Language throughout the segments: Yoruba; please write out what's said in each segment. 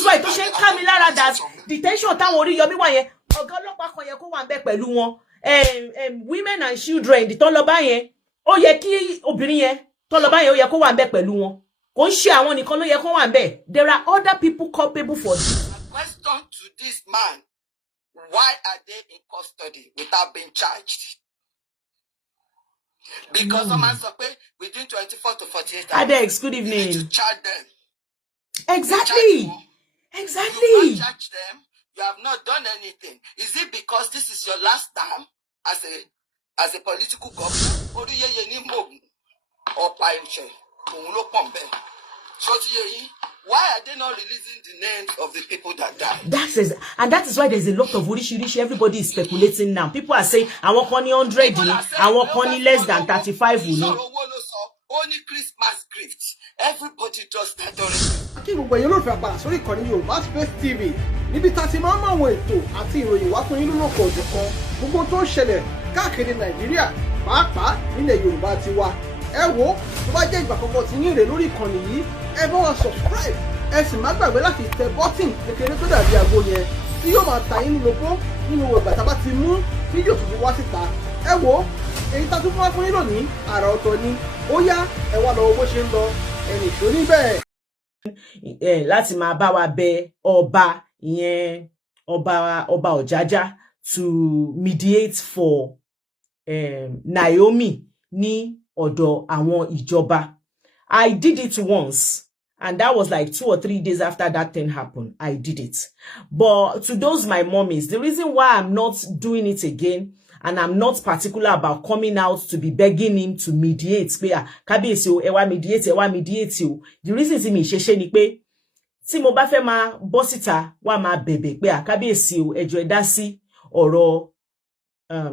is why tó ṣe ń ká mi lára that detention táwọn Oriyomi wà yẹn ọ̀gá ọlọ́pàá kan yẹ kó wà ńbẹ̀ pẹ̀lú wọn women and children tó lọ bá yẹn ó yẹ kí obìnrin yẹn tó lọ bá yẹn ó yẹ kó wà ńbẹ̀ pẹ̀lú wọn kò ń ṣe àwọn nìkan ló yẹ kó wà ńbẹ̀. There are other people culpable for this. Question to this man, why are they in custody without being charged? Because someone said within 24 to 48 hours. Adex, good evening. You need to charge them. Exactly. Exactly. You not charge them. You have not done anything. Is it because this is your last term as a political governor? Or do you need or why are they not releasing the names of the people that died? And that is why there's a lot of Orishi. Everybody is speculating now. People are saying, I want 100, I want less than 35. Only Christmas gift. Everybody does that already. Kí gbogbo ẹ̀yin olólùfẹ́ àpàdà sórí ìkànnì Yorùbá Space TV níbi tá a ti máa ń mọ àwọn ètò àti ìròyìn wá fún yín lórí ọkọ̀ òjò kan gbogbo tó ń ṣẹlẹ̀ káàkiri Nàìjíríà pàápàá nílẹ̀ Yorùbá ti wá. Ẹ wò tó bá jẹ́ ìgbà àkọ́kọ́ tí yín rè lórí ìkànnì yìí ẹ bá wa subscribe ẹ sì má gbàgbé láti tẹ bọ́tìn kékeré tó dàbí aago yẹn tí yóò máa ta yín lóko nínú ìgbà tá a bá ti mú fídíò tuntun wá síta. Ẹ wò èyí tá a tún fún wa fún yín lónìí àrà ọ̀tọ̀ ni ó yá ẹ wá lọ bó ṣe ń lọ ẹnì tó níbẹ̀. Láti máa bá wa bẹ ọba ìyẹn ọba Ọ̀jájá to mediate for Naomi ní ọ̀dọ̀ àwọn ìjọba. I did it once and that was like 2 or 3 days after that thing happened. I did it. But to those my mommies, the reason why I'm not doing it again and I'm not particular about coming out to be begging him to mediate. Kábíyèsí o, ẹ wá mediate o. The reason tí mi ṣe ni pé tí mo bá fẹ́ máa bọ́ síta wá máa bẹ̀bẹ̀ pé kábíyèsí o, ẹ jọ̀ọ́ ẹ dá sí ọ̀rọ̀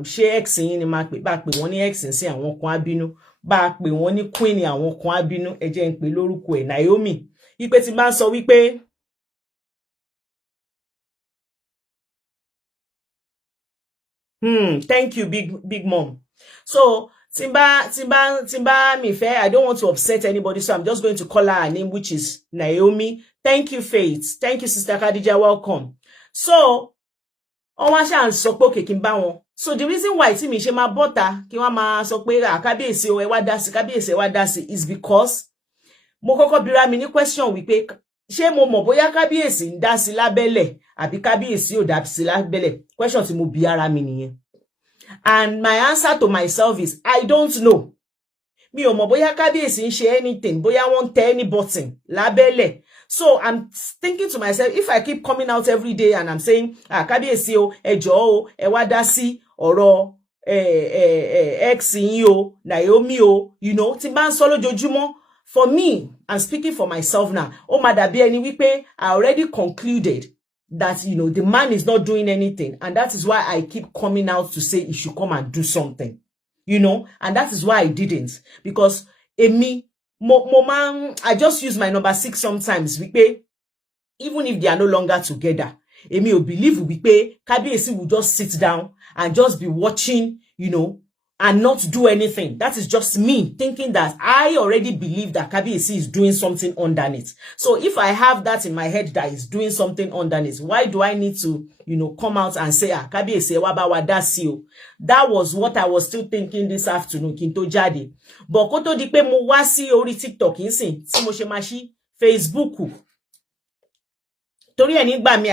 ṣé ex yín ni máa pè bá pè wọ́n ní ex sí àwọn kan abínú bá pè wọ́n ní queen àwọn kan abínú ẹ jẹ́ n pè lórúkọ ẹ̀ Naomi. Ipe tí máa sọ wípé thank you, big mom. So, Timba Mife, I don't want to upset anybody, so I'm just going to call her name, which is Naomi. Thank you, Faith. Thank you, Sister Khadija. Welcome. So, so the reason why tí mi ṣe máa bọ́ta kí wọ́n máa sọ pé kábíyèsí o ẹ wá dá sí kábíyèsí ẹ wá dá sí is because mo kọ́kọ́ bira mi ní question wípé ṣé mo mọ̀ bóyá kábíyèsí ń dá sí lábẹ́lẹ̀ àbí kábíyèsí ò dá sí lábẹ́lẹ̀ question tí mo bi ara mi nìyẹn. And my answer to myself is I don't know. Mi ò mọ̀ bóyá kábíyèsí ń ṣe anything, bóyá wọ́n tẹ any button lábẹ́lẹ̀. So I'm thinking to myself, if I keep coming out every day and I'm saying, kábíyèsí o, ẹ jọ̀ọ́ o, ẹ wá dá sí ọ̀rọ̀ ex yín o, Naomi o, you know, tí bá ń sọ lójoojúmọ́. For me, I'm speaking for myself now. Ó máa dàbí ẹni wípé I already concluded that, you know, the man is not doing anything. And that is why I keep coming out to say he should come and do something. You know, and that is why I didn't. Because I just use my number 6 sometimes. Wípé, even if they are no longer together, Emi ò believe wípé kábíyèsí will just sit down and just be watching, you know, and not do anything. That is just me thinking that I already believe that kábíyèsí is doing something underneath. So if I have that in my head that is doing something underneath, why do I need to, you know, come out and say, kábíyèsí ẹ wá bá wa dá sí o? That was what I was still thinking this afternoon, kí n tó jáde. But kó tó di pé mo wá sí orí TikTok nsìn, tí mo ṣe máa ṣí Facebook. Torí ẹ̀ nígbà mi,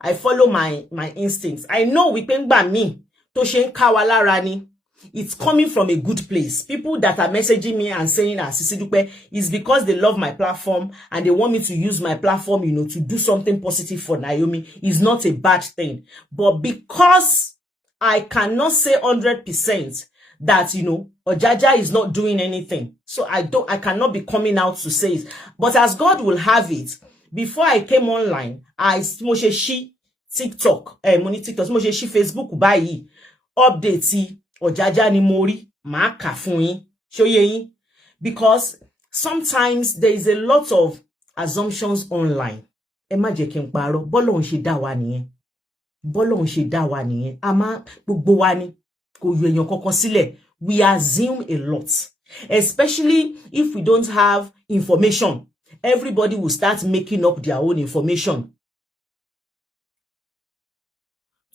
I follow my instincts. I know wípé ńgbà mi tó ṣe ń ká wa lára ni. It's coming from a good place. People that are messaging me and saying, Sisi Dupe, is because they love my platform and they want me to use my platform, you know, to do something positive for Naomi. Is not a bad thing. But because I cannot say 100% that, you know, Ojaja is not doing anything. So I cannot be coming out to say it. But as God will have it, before I came online, mo ṣe ṣí TikTok, mo ní TikTok, mo ṣe ṣí Facebook báyìí, update Ojaja ni mo rí, màá kà fún yín, ṣó yé yín. Because sometimes there is a lot of assumptions online. Ẹ má jẹ́ kí n parọ́, bọ́lọ́run ṣe dá wa nìyẹn. Bọ́lọ́run ṣe dá wa nìyẹn. Àmọ́ gbogbo wa ni kò yọ èèyàn kankan sílẹ̀. We assume a lot, especially if we don't have information. everybody will start making up their own information.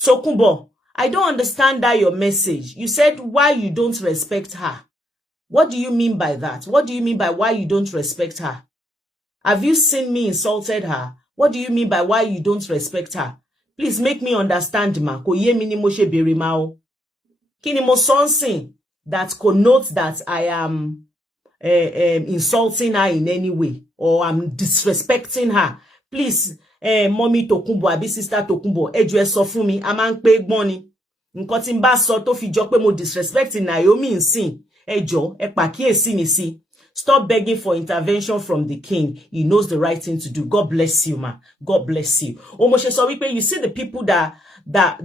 Tokunbo, I don't understand that your message. You said why you don't respect her. What do you mean by that? What do you mean by why you don't respect her? Have you seen me insulted her? What do you mean by why you don't respect her? Please make me understand, ma. Kò yé mi ni mo ṣe bèrè ma o. Kí ni mo sọ that connotes that I am insulting her in any way or I'm disrespecting her? Please, mommy Tokunbo àbí sister Tokunbo, ẹ jọ̀ọ́ ẹ sọ fún mi, a máa ń pé gbọ́n ni. Nǹkan tí n bá sọ tó fi jọ pé mo disrespect Naomi nsìn, ẹ jọ̀ọ́ ẹ pàkíyèsí mi sí. Stop begging for intervention from the king. He knows the right thing to do. God bless you, ma. God bless you. Omoshe Soripe, you see the people that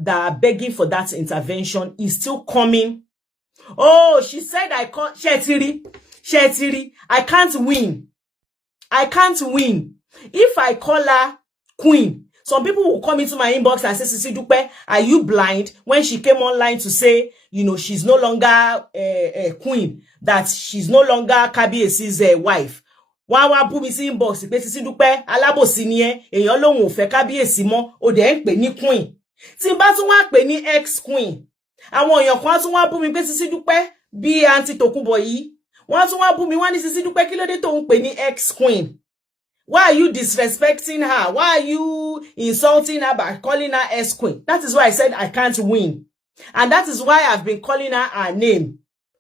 are begging for that intervention is still coming. Oh, she said I can't. Shetiri, I can't win. I can't win. If I call her queen, some people will come into my inbox and say, Sisi Dupe, are you blind? When she came online to say, you know, she's no longer a queen, that she's no longer Kabiesi's wife. Wá bú mi sí inbox pé Sisi Dupe, alábòsí ni ẹ́, èèyàn lòun ò fẹ́ Kabiesi mọ́, ó dẹ̀ ń pè ní queen. Tí n bá tún wá pè ní ex-queen, àwọn èèyàn kan tún wá bú mi pé Sisi Dupe, bí Aunty Tokunbo yìí, wọ́n tún wá bú mi wá ní Sisi Dupe kí ló dé tó ń pè ní ex-queen. Why are you disrespecting her? Why are you insulting her by calling her ex-queen? That is why I said I can't win. And that is why I've been calling her name.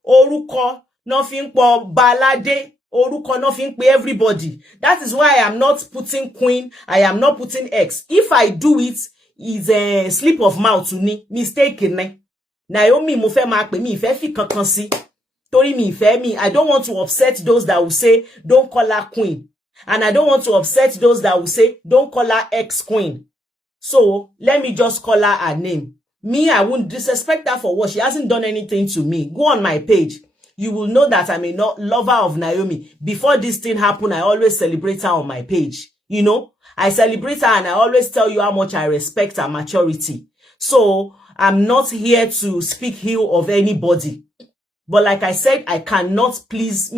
Orúkọ nothing po balade. Orúkọ nothing pe everybody. That is why I am not putting queen. I am not putting ex. If I do it, it's a slip of mouth to me. Mistaken. Naomi mo fẹ́ máa pè mí ìfẹ́ fi kankan sí. Torí mi ìfẹ́ mi. I don't want to upset those that will say, don't call her queen. And I don't want to upset those that will say, don't call her ex-queen. So, let me just call her name. Me, I wouldn't disrespect her for what. She hasn't done anything to me. Go on my page. You will know that I'm a lover of Naomi. Before this thing happened, I always celebrate her on my page. You know, I celebrate her and I always tell you how much I respect her maturity. So, I'm not here to speak ill of anybody. But like I said, I cannot please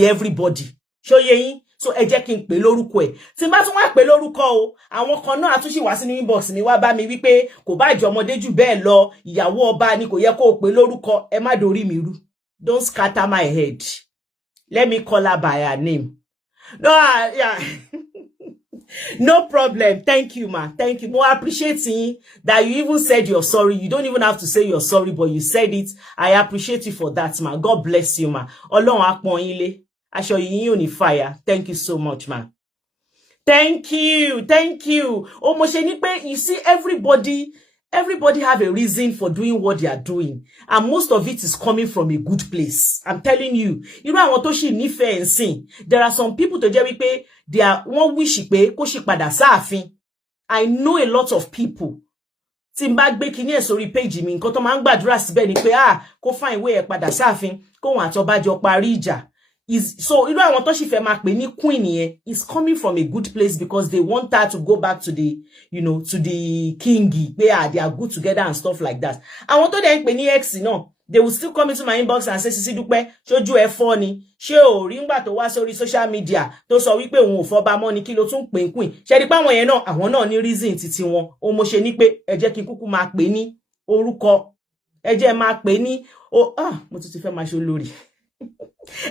everybody. Show ye. So ẹ jẹ́ kí n pè lórúkọ ẹ̀. Tí n bá tún wá pè lórúkọ o, àwọn kan náà àtúnṣì wá sínú inbox mi wá bá mi wípé kò bá jẹ́ ọmọdé jù bẹ́ẹ̀ lọ, ìyàwó ọba ni kò yẹ kó pè lórúkọ, ẹ má dorí mi rú. Don't scatter my head. Let me call her by her name. No, yeah. No problem. Thank you, ma. Thank you. More appreciating that you even said you're sorry. You don't even have to say you're sorry, but you said it. I appreciate you for that, ma. God bless you, ma. Ọlọ́run á pọ́n yín lé. Aṣọ yín ò ní fire. Thank you so much, man. Thank you. Thank you. Oh, mo ṣe ní pé, you see, everybody have a reason for doing what they are doing. And most of it is coming from a good place. I'm telling you. Irú àwọn tó ṣì nífẹ̀ẹ́ nsìn. There are some people tó jẹ́ wípé they are wọ́n wish pé kó ṣì padà sáàfin. I know a lot of people. Tí n bá gbé kíní ẹ̀ sórí page mi, nǹkan tó máa ń gbàdúrà síbẹ̀ ni pé kó find way ẹ̀ padà sáàfin, kóhun àtọba jọ parí ìjà. So you know I want to shift my queen here is coming from a good place because they want her to go back to the, you know, to the kingy where they are good together and stuff like that. I want to then penny ex, you know, they will still come into my inbox and say, Sisi Dupe, show you a funny, show ringba to was sorry social media, to so we pay one for ba money kilo tun pen queen. Sheri pa won yen náà, àwọn náà ní reason titi wọn. O mo ṣe ní pé ẹ jẹ́ kí kúkú máa pè ní orúkọ. Ẹ jẹ́ máa pè ní mo tún ti fẹ́ máa ṣe olórí.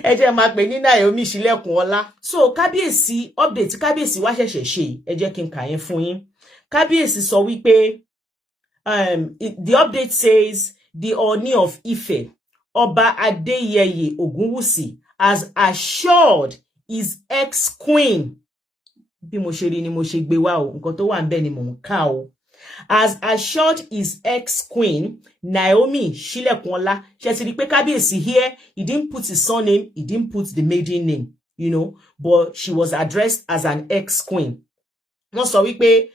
Ẹ jẹ́ máa pè ní Naomi Ṣílẹ̀kùn ọlá. So Kábíyèsí update Kábíyèsí wá ṣẹ̀ṣẹ̀ ṣe, ẹ jẹ́ kí n kà yẹn fún yín. Kábíyèsí sọ wípé the update says the Ooni of Ife, Ọba Adéyẹyè Ògúnwùsì, has assured his ex-queen. Bí mo ṣe rí ni mo ṣe gbé wá o, nǹkan tó wà ńbẹ̀ ni mo ń kà o. Has assured his ex-queen, Naomi Ṣílẹ̀kùn ọlá. Ṣé ti rí pé Kábíyèsí here, he didn't put his surname, he didn't put the maiden name, you know, but she was addressed as an ex-queen. Wọ́n sọ wípé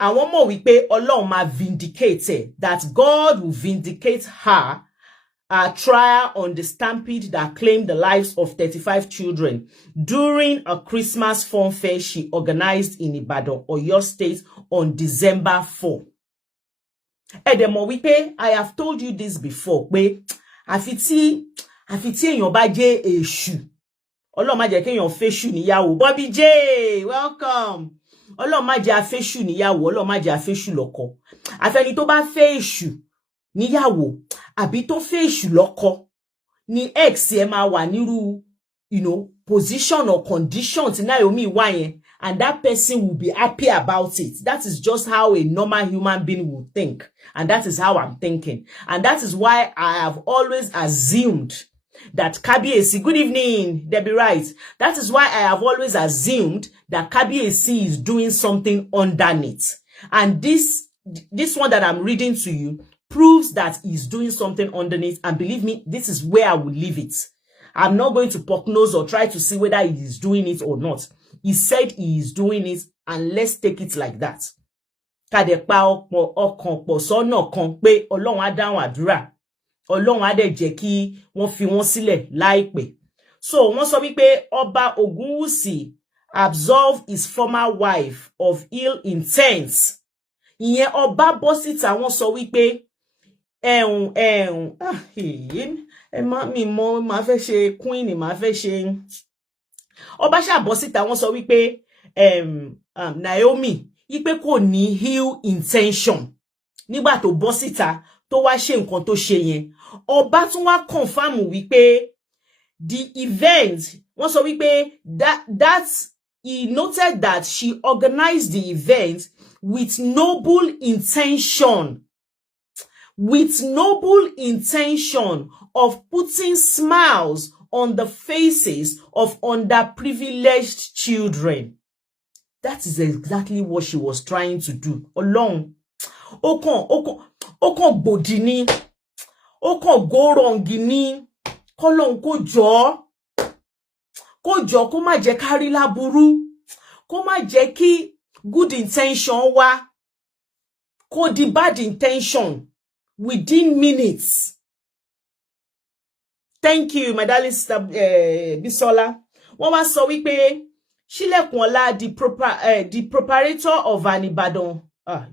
àwọn mọ̀ wípé Ọlọ́run máa vindicate, that God will vindicate her trial on the stampede that claimed the lives of 35 children during a Christmas fun fair she organized in Ibadan, Oyo State on December 4. Edemo wípé, I have told you this before, pé àfi tí èyàn bá jẹ́ èṣù, Ọlọ́run má jẹ́ kéèyàn fésù níyàwó. Bobby J, welcome. Ọlọ́run má jẹ́ afésù níyàwó, Ọlọ́run má jẹ́ afésù lọ́kọ. Àfẹ́ni tó bá fẹ́ èṣù níyàwó àbí tó fẹ́ èṣù lọ́kọ ni ex ẹ máa wà nírú, position or condition tí Naomi wà yẹn, and that person will be happy about it. That is just how a normal human being would think, and that is how I'm thinking, and that is why I have always assumed that Kabiyesi, good evening, Debbie Wright. That is why I have always assumed that Kabiyesi is doing something underneath. And this one that I'm reading to you proves that he's doing something underneath. And believe me, this is where I will leave it. I'm not going to poke nose or try to see whether he is doing it or not. He said he is doing it, and let's take it like that. Kadepa ọkàn pọ̀ sọ́nà kan pé Ọlọ́run á dáhùn àdúrà. Ọlọ́run á dẹ̀ jẹ́ kí wọ́n fi wọ́n sílẹ̀ láìpẹ́. So wọ́n sọ wípé Ọba Ogunwusi absolved his former wife of ill intent. Ìyẹn ọba bọ́ síta, wọ́n sọ wípé mi mọ ma fẹ́ ṣe queen, ma fẹ́ ṣe ọba ṣá bọ́ síta, wọ́n sọ wípé Naomi wípé kò ní ill intention nígbà tó bọ́ síta tó wá ṣe nǹkan tó ṣe yẹn. Ọba tún wá confirm wípé the event, wọ́n sọ wípé that he noted that she organized the event with noble intention of putting smiles on the faces of underprivileged children. That is exactly what she was trying to do. Ọlọ́run, ó kàn gbòdì ni, ó kàn go wrong ni. K'Ọlọ́run kó jọ kó má jẹ́ ká rí láburú, kó má jẹ́ kí good intention wá kó di bad intention within minutes. Thank you, my darling sister Bisola. Wọ́n wá sọ wípé Ṣílẹ̀kùnọlá, the preparator of an Ìbàdàn.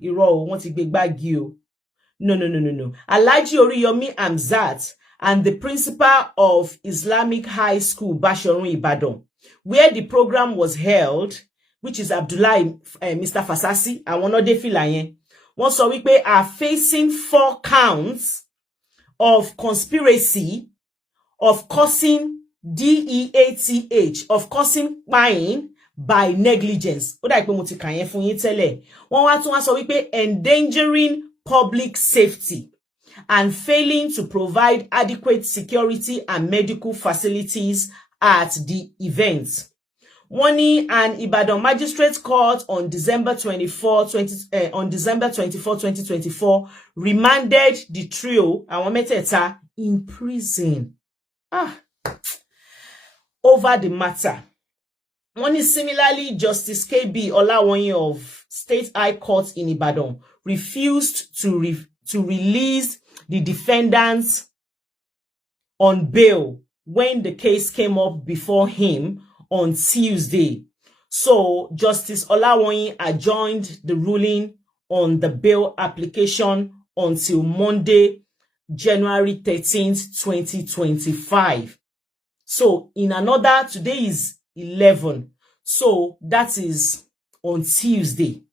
Irọ́ o, wọ́n ti gbé gbági o. No. Alhaji Oriyomi Hamzat and the principal of Islamic High School, Bashorun, Ibadan, where the program was held, which is Abdullahi, Mr. Fasasi, and one of the filayen. Wọ́n sọ wípé are facing 4 counts of conspiracy, of causing DEATH, of causing pain by negligence. Ó dà pé mo ti kà yẹn fún yín tẹ́lẹ̀. Wọ́n wá tún wá sọ wípé endangering public safety and failing to provide adequate security and medical facilities at the event. Wọ́n ní an Ibadan Magistrate Court on December 24, 2024, remanded the trio, àwọn mẹ́tẹ̀ẹ̀ta, in prison. Over the matter. Wọ́n ní similarly, Justice KB Olawoyin of State High Court in Ibadan refused to release the defendants on bail when the case came up before him on Tuesday. So Justice Olawoyin adjourned the ruling on the bail application until Monday, January 13th, 2025. So today is 11. So that is on Tuesday.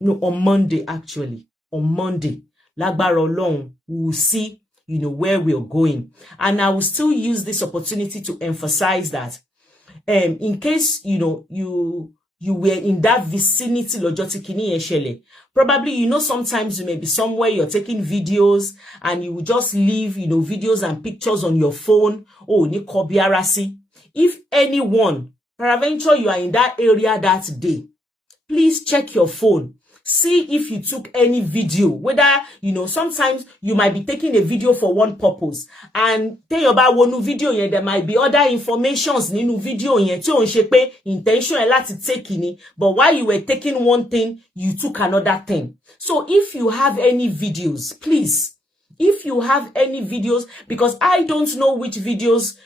On Monday, actually. On Monday. Lágbára Ọlọ́run, we will see, where we are going. And I will still use this opportunity to emphasize that, in case, you were in that vicinity, lọ́jọ́ tí kiní yẹn ṣẹlẹ̀, probably, sometimes you may be somewhere, you're taking videos, and you will just leave, videos and pictures on your phone. Ní kọ bí ara sí. If anyone, peradventure you are in that area that day, please check your phone. See if you took any video, whether, sometimes you might be taking a video for one purpose, and tell you about one video, there might be other informations nínú video yẹn tí ó ń ṣe pé intention ẹ láti take ni, but while you were taking one thing, you took another thing. So if you have any videos, please, because I don't know which videos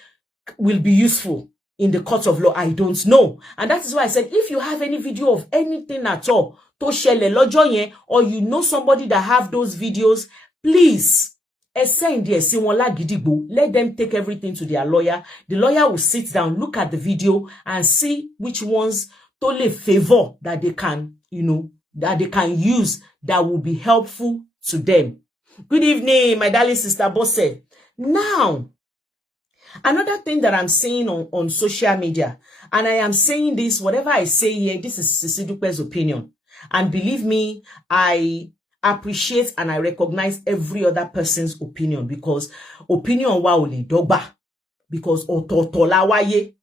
will be useful in the court of law, I don't know. And that is why I said, if you have any video of anything at all, tó ṣẹlẹ̀ lọ́jọ́ yẹn, or somebody that have those videos, please Send the Siwonla Gidigbo. Let them take everything to their lawyer. The lawyer will sit down, look at the video, and see which ones totally favor that they can, that they can use that will be helpful to them. Good evening, my darling sister Bosse. Now, another thing that I'm seeing on social media, and I am saying this, whatever I say here, this is Sisi Dupe's opinion. And believe me, I appreciate and I recognize every other person's opinion, because opinion wa ole dogba, because ototo la waye.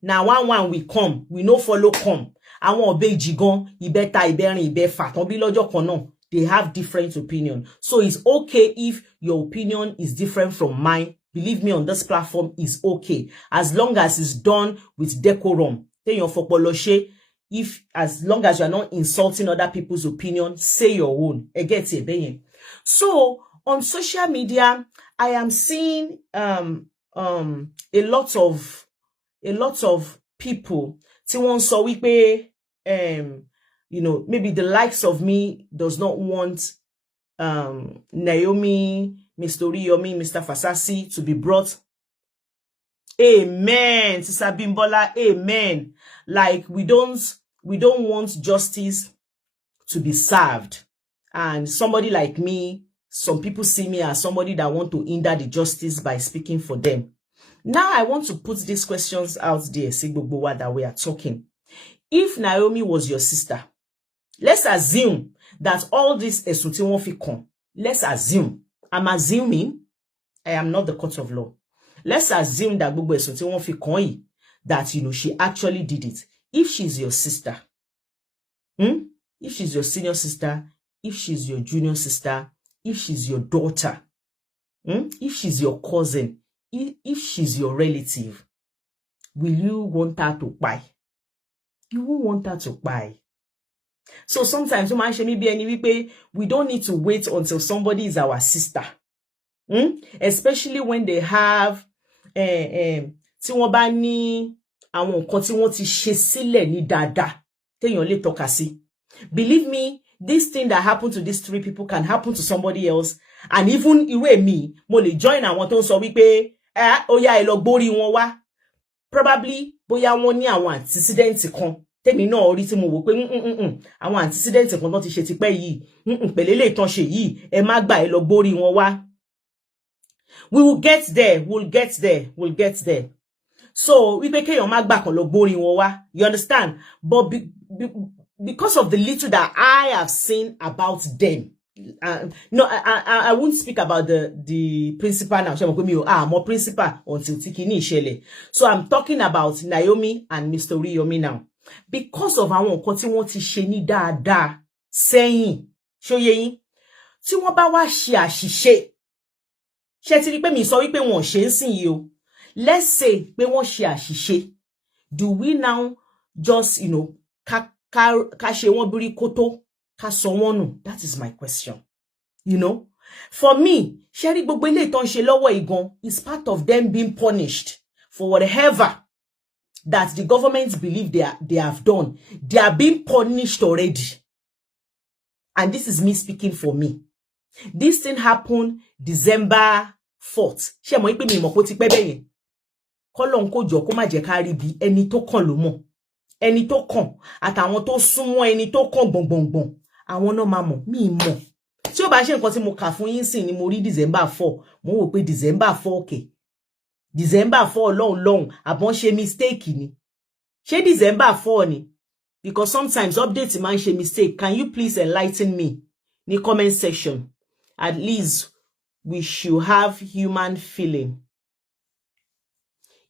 Now one we come, we no follow come. Àwọn obe jigan, ibeta iberin ibefa, ton bi lọ́jọ́ kan náà. They have different opinion. So it's okay if your opinion is different from mine. Believe me, on this platform is okay, as long as it's done with decorum. If as long as you are not insulting other people's opinion, say your own. So on social media, I am seeing a lot of people. Maybe the likes of me does not want Naomi, Mr. Oriyomi, Mr. Fasasi to be brought. Amen. Sister Bimbola, amen. Like we don't want justice to be served. And somebody like me, some people see me as somebody that want to hinder the justice by speaking for them. Now I want to put these questions out there, Sigbogbowa, that we are talking. If Naomi was your sister, let's assume that all this esuti won fi kon. Let's assume. I'm assuming. I am not the court of law. Let's assume that gbogbo esuti won fi kon yi, that she actually did it. If she's your sister, if she's your senior sister, if she's your junior sister, if she's your daughter, if she's your cousin, if she's your relative, will you want her to buy? You won't want her to buy. So sometimes we don't need to wait until somebody is our sister. Especially when they have tí wọ́n bá ní àwọn nǹkan tí wọ́n ti ṣe sílẹ̀ ní dáadáa téèyàn lè tọ́ka sí. Believe me, this thing that happened to these three people can happen to somebody else. And even me, mo lè join àwọn tó ń sọ wípé ó yá ẹ lọ gbórí wọn wá. Probably bóyá wọ́n ní àwọn antecedents kan tèmi náà orí tí mo wò pé àwọn antecedents kan tó ti ṣe tipẹ́ yìí pẹ̀lẹ́lẹ̀ ìtàn ṣe yìí ẹ má gbà ẹ lọ gbórí wọn wá. We will get there. We'll get there. So we make your mag back on lobori wowa. You understand? But because of the little that I have seen about them, no, I won't speak about the principal now. More principal until tikini shele. So I'm talking about Naomi and Mr. Oriyomi now. Because of our nǹkan tí wọ́n ti ṣe ní dáadáa sẹ́yìn, ṣó yé yín, tí wọ́n bá wá ṣe àṣìṣe. Ṣé ti rí pé mi sọ wípé wọ́n ṣe ń sìn yìí o. Let's say pé wọ́n ṣe àṣìṣe. Do we now just, ká ṣe wọ́n bírí kótó, ká sọ wọ́n nù? That is my question. For me, ṣé rí gbogbo eléyìí tó ń ṣe lọ́wọ́ igan is part of them being punished for whatever that the government believe they have done. They are being punished already. And this is me speaking for me. This thing happened December 4th. Ṣé mo ipe mi mọ̀ kó ti pẹ́ bẹ́yẹn. K'Ọlọ́run kó jọ kó má jẹ́ ká rí bí ẹni tó kàn ló mọ̀. Ẹni tó kàn àtàwọn tó súnmọ́ ẹni tó kàn gbọ̀ngbọ̀ngbọ̀n. Àwọn náà máa mọ̀, mi mọ̀. Tí ó bá ṣe nǹkan tí mo kà fún yín sìn ni mo rí December 4. Mo wò pé December 4 okay. December 4 long àbọ̀n ṣe mistake ni. Ṣé December 4 ni? Because sometimes updates man ṣe mistake. Can you please enlighten me? Ní comment section. At least we should have human feeling.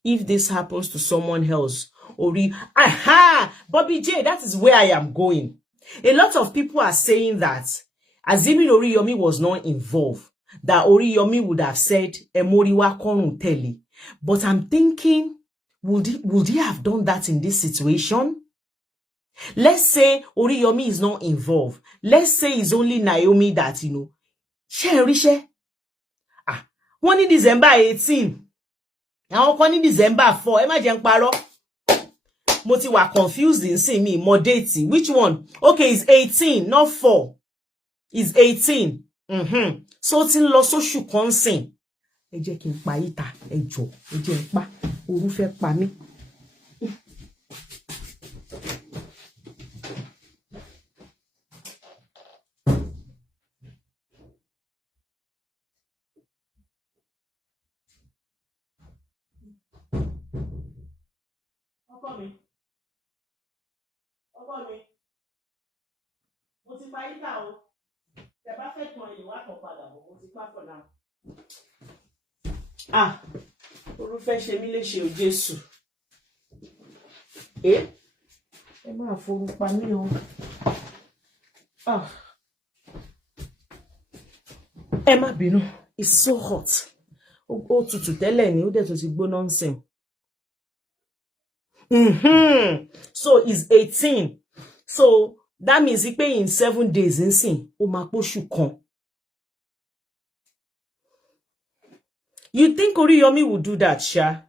If this happens to someone else, Bobby J, that is where I am going. A lot of people are saying that assuming Oriyomi was not involved, that Oriyomi would have said Emoriwa korun tele. But I'm thinking, would he have done that in this situation? Let's say Oriyomi is not involved. Let's say it's only Naomi that, Ṣé wọ́n ní December 18. Àwọn kan ní December 4. Ẹ má jẹ́ n parọ́. Mo ti wà confused in see me mo date. Which one? Okay, it's 18, not 4. It's 18. So ti ń lọ sóṣù kan sìn. Ẹ jẹ́ kí n pa ìta, ẹ jọ̀ọ́, ẹ jẹ́ n pa. Oru fẹ́ pa mí. Ọkọ mi. Mo ti pa ìta o. Tẹ́ bá fẹ́ kan ìwà kan padà bọ̀, mo ti pa for now. Oru fẹ́ ṣe mí léṣe o Jésù. Ẹ máa foru pa mí o. Ẹ má bínú, it's so hot. Ó tutù tẹ́lẹ̀ ni, ó dẹ̀ tó ti gbóná nsìn. So it's 18. So that means he pay in 7 days nsìn, ó máa póṣù kan. You think Oriyomi would do that, Sha?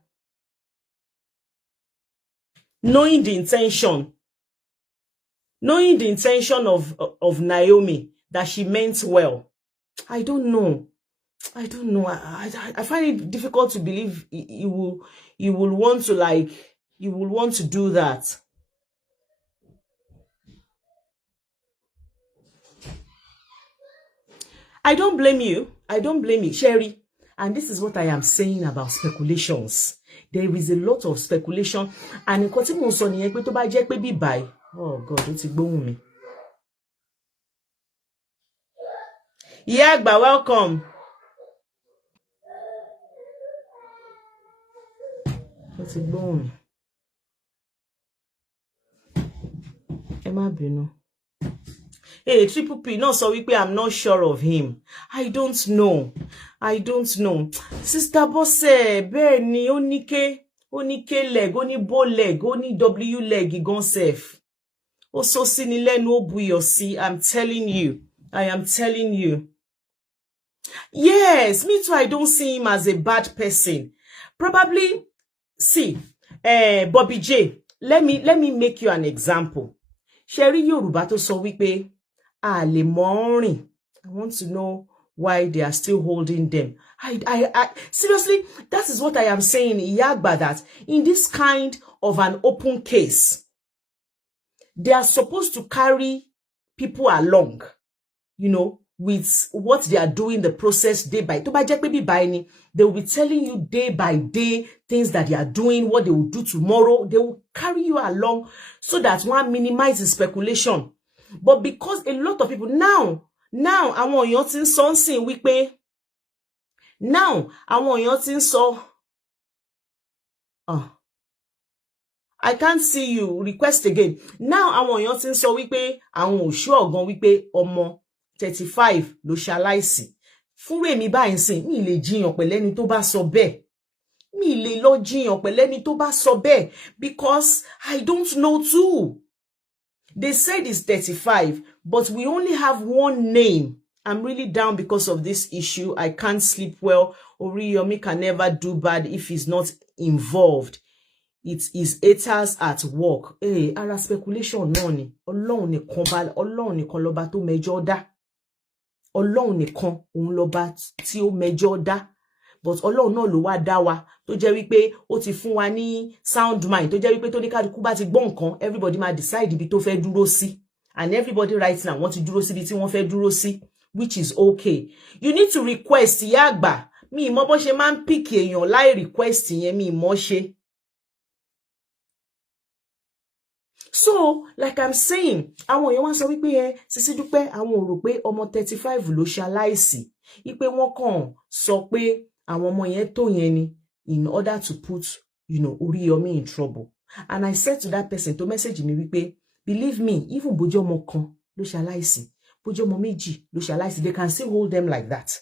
Knowing the intention of Naomi, that she meant well. I don't know. I find it difficult to believe he will want to do that. I don't blame you, Sherry. And this is what I am saying about speculations. There is a lot of speculation. And nǹkan tí mo sọ nìyẹn pé tó bá jẹ́ pé bí báyìí. Oh God, ó ti gbóhùn mi. Yeah, Agba, welcome. Ó ti gbóhùn mi. Ẹ má bínú. Hey, Triple P, no, so I'm not sure of him. I don't know. Sister Bosse, Bernie, Onike leg, Oni bow leg, Oni W leg, Igon safe. Also, Sinile no buyosi. I am telling you. Yes, me too. I don't see him as a bad person. Probably, see, Bobby J. Let me make you an example. Sherry Yoruba to so wípé le morning. I want to know why they are still holding them. I seriously, that is what I am saying, Iyagba, that in this kind of an open case, they are supposed to carry people along, with what they are doing, the process day by day. They will be telling you day by day things that they are doing, what they will do tomorrow. They will carry you along so that one minimizes speculation. But because a lot of people now, àwọn èèyàn tí ń sọ nsìn wípé, àwọn èèyàn tí ń sọ, I can't see you, request again. Now àwọn èèyàn tí ń sọ wípé àwọn ò sure gan wípé ọmọ 35 ló ṣaláìsí. Fún èmi báyìí nsìn, mi lè jiyàn pẹ̀lú ẹni tó bá sọ bẹ́ẹ̀. Mi lè lọ jiyàn pẹ̀lú ẹni tó bá sọ bẹ́ẹ̀, because I don't know too. They said it's 35, but we only have one name. I'm really down because of this issue. I can't sleep well. Oriyomi can never do bad if he's not involved. It is haters at work. Ara speculation náà ni. Ọlọ́run nìkan lọ́ba tó mẹjọ dá. Ọlọ́run nìkan òun lọ́ba tí ó mẹjọ dá. But Ọlọ́run náà ló wá dá wa tó jẹ́ wípé ó ti fún wa ní sound mind, tó jẹ́ wípé tó ní kálukú bá ti gbọ́ nǹkan, everybody máa decide ibi tó fẹ́ dúró sí. And everybody right now wọ́n ti dúró síbi tí wọ́n fẹ́ dúró sí, which is okay. You need to request, ìyá àgbà. Mi mọ̀ bó ṣe máa ń pick èèyàn láì request yẹn, mi mọ̀ ṣe. So, like I'm saying, àwọn èèyàn wá sọ wípé Sisi Dúpẹ́ àwọn ò rò pé ọmọ 35 ló ṣaláìsí. Wípé wọ́n kàn sọ pé àwọn ọmọ yẹn tó yẹn ni in order to put, Oriyomi in trouble. And I said to that person to message me wípé, believe me, even bójẹ́ ọmọ kan ló ṣaláìsí, bójẹ́ ọmọ méjì ló ṣaláìsí, they can still hold them like that.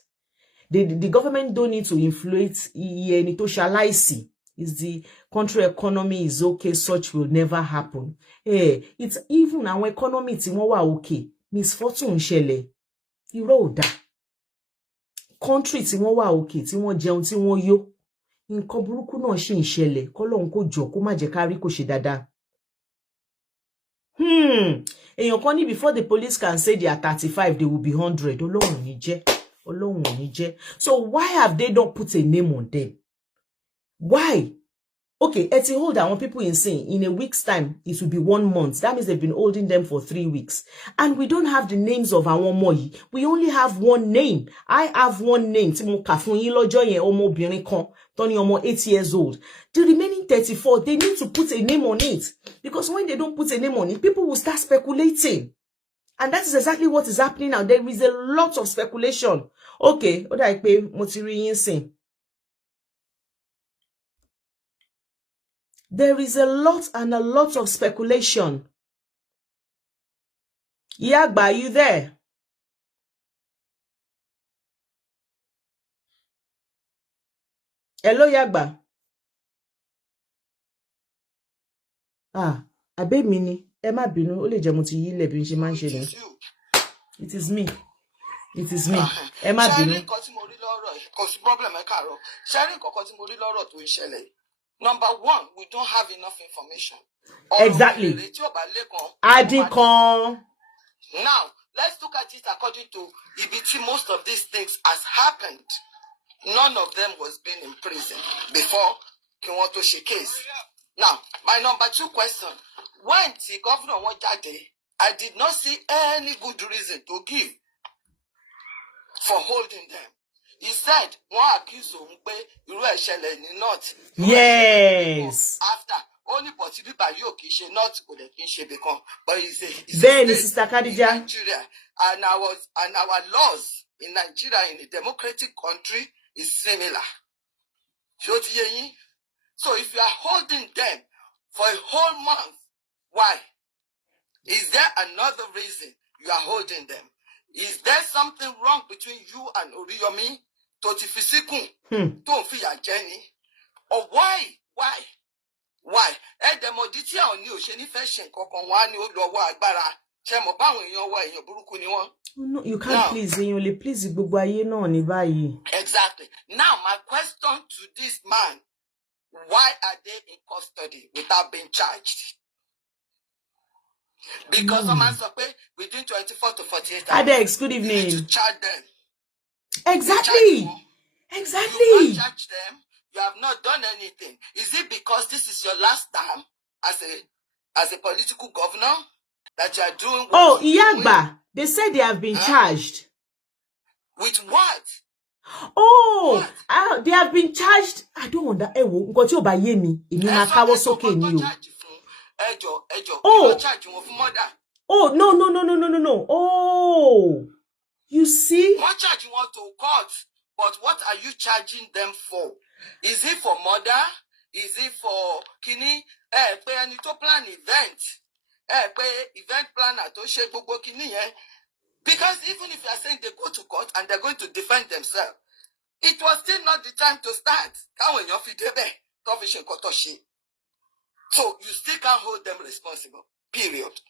The government don't need to inflate iye ẹni tó ṣaláìsí. Is the country economy is okay, such will never happen. It's even our economy tí wọ́n wà okay. Misfortune ṣẹlẹ̀. Irọ́ ò dá. Country tí wọ́n wà okay, tí wọ́n jẹun, tí wọ́n yó. Nǹkan burúkú náà ṣì ń ṣẹlẹ̀. K'Ọlọ́run kó jọ kó má jẹ́ ká rí kó ṣe dáadáa. Èèyàn kan ní before the police can say they are 35, they will be 100. Ọlọ́run ní jẹ́. Ọlọ́run ò ní jẹ́. So why have they not put a name on them? Why? Okay, Eti hold that when people insane, in a week's time, it will be 1 month. That means they've been holding them for 3 weeks. And we don't have the names of our moyi. We only have one name. I have one name. Timo Kafun Ilojo yen omo obìnrin kan, Tony omo 8 years old. The remaining 34, they need to put a name on it. Because when they don't put a name on it, people will start speculating. And that is exactly what is happening now. There is a lot of speculation. Okay, what I pay Motiri insane. There is a lot and a lot of speculation. Yagba, are you there? Hello, Yagba. Abe mi ni. Ẹ má bínú, ó lè jẹ́ mo ti yí lẹ̀ bí n ṣe máa ń ṣe ni. It is me. It is me. Ẹ má bínú. Sharing nǹkan tí mo rí lọ́rọ̀ yìí, kò sí problem ẹ káàárọ̀. Sharing nǹkan tí mo rí lọ́rọ̀ tó ń ṣẹlẹ̀. Number one, we don't have enough information. Exactly. Adikan. Now, let's look at it according to EBT. Most of these things has happened. None of them was being in prison before Kinwotoshi case. Now, my number 2 question. When the governor went Jade, I did not see any good reason to give for holding them. He said, one accused of not. Yes. After only possible by you, not become. But it's then Sister Khadija. Nigeria, and our laws in Nigeria in a democratic country is similar. So if you are holding them for a whole month, why? Is there another reason you are holding them? Is there something wrong between you and Oriyomi? Don't feel a journey. Or why? No, you can't please you please Exactly. Now my question to this man, why are they in custody without being charged? Because someone said within 24 to 48 hours. Adex, good evening. You need to charge them. Exactly. Exactly. You can't charge them. You have not done anything. Is it because this is your last term as a political governor that you are doing? Oh, Iyagba, they said they have been charged. With what? Oh, what? They have been charged. I don't wonder. Got you by Yemi. Oh, no. Oh, you see? What charge you want to court? But what are you charging them for? Is it for murder? Is it for kini? Pay any to plan event? Pay event planner to shake gbogbo kini yen. Because even if you are saying they go to court and they're going to defend themselves, it was still not the time to start. So you still can't hold them responsible. Period.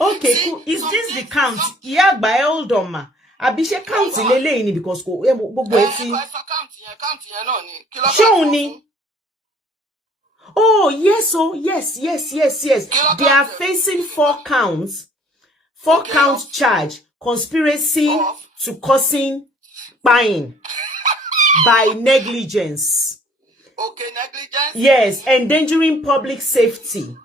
Okay, cool. Is this the count? Yeah, by hold on, ma. Abishe count lele because oh yes, yes. They are facing 4 counts. 4 counts charge. Conspiracy to causing pain by negligence. Okay, negligence? Yes, endangering public safety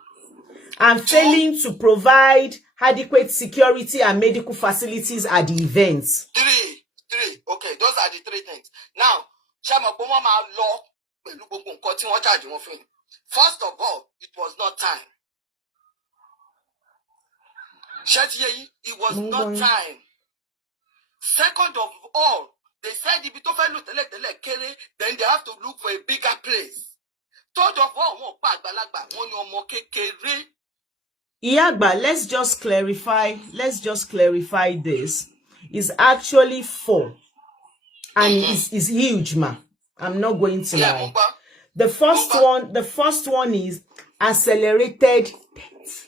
and failing to provide adequate security and medical facilities at the events. 3. Okay, those are the 3 things. Now, law. First of all, it was not time. It was not time. Second of all, they said if then they have to look for a bigger place. Third of all, Iyagba, let's just clarify this. It's actually 4. And it's huge, ma. I'm not going to lie. The first one is accelerated death.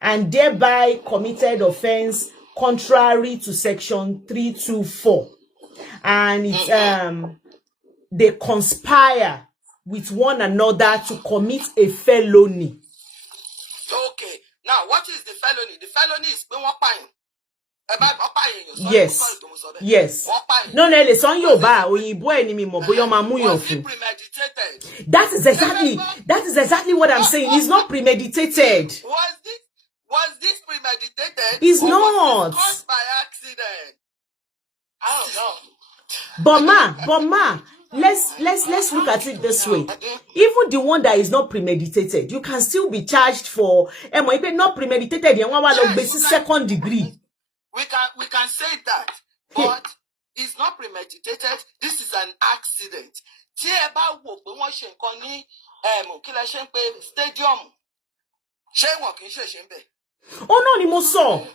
And thereby committed offense contrary to section 324. And it's they conspire with one another to commit a felony. Okay. Now, what is the felony? The felony is Yes. Yes. No, le son Yoruba òyìnbó ẹ ni mi mọ̀ bóyá ma mú yàn fún. That is exactly what I'm saying. It's not premeditated. Was this premeditated? It's not. Was by accident? I don't know. But ma, let's look at it this way. Even the one that is not premeditated, you can still be charged for not premeditated. Yes, second degree. We can say that, but it's not premeditated. This is an accident. Tí ẹ bá wò pé wọ́n ṣe nǹkan ní kí lẹ ṣe ń pè stadium. Ṣé wọn kì í ṣe ń bẹ̀? Oh no, ni mo sọ.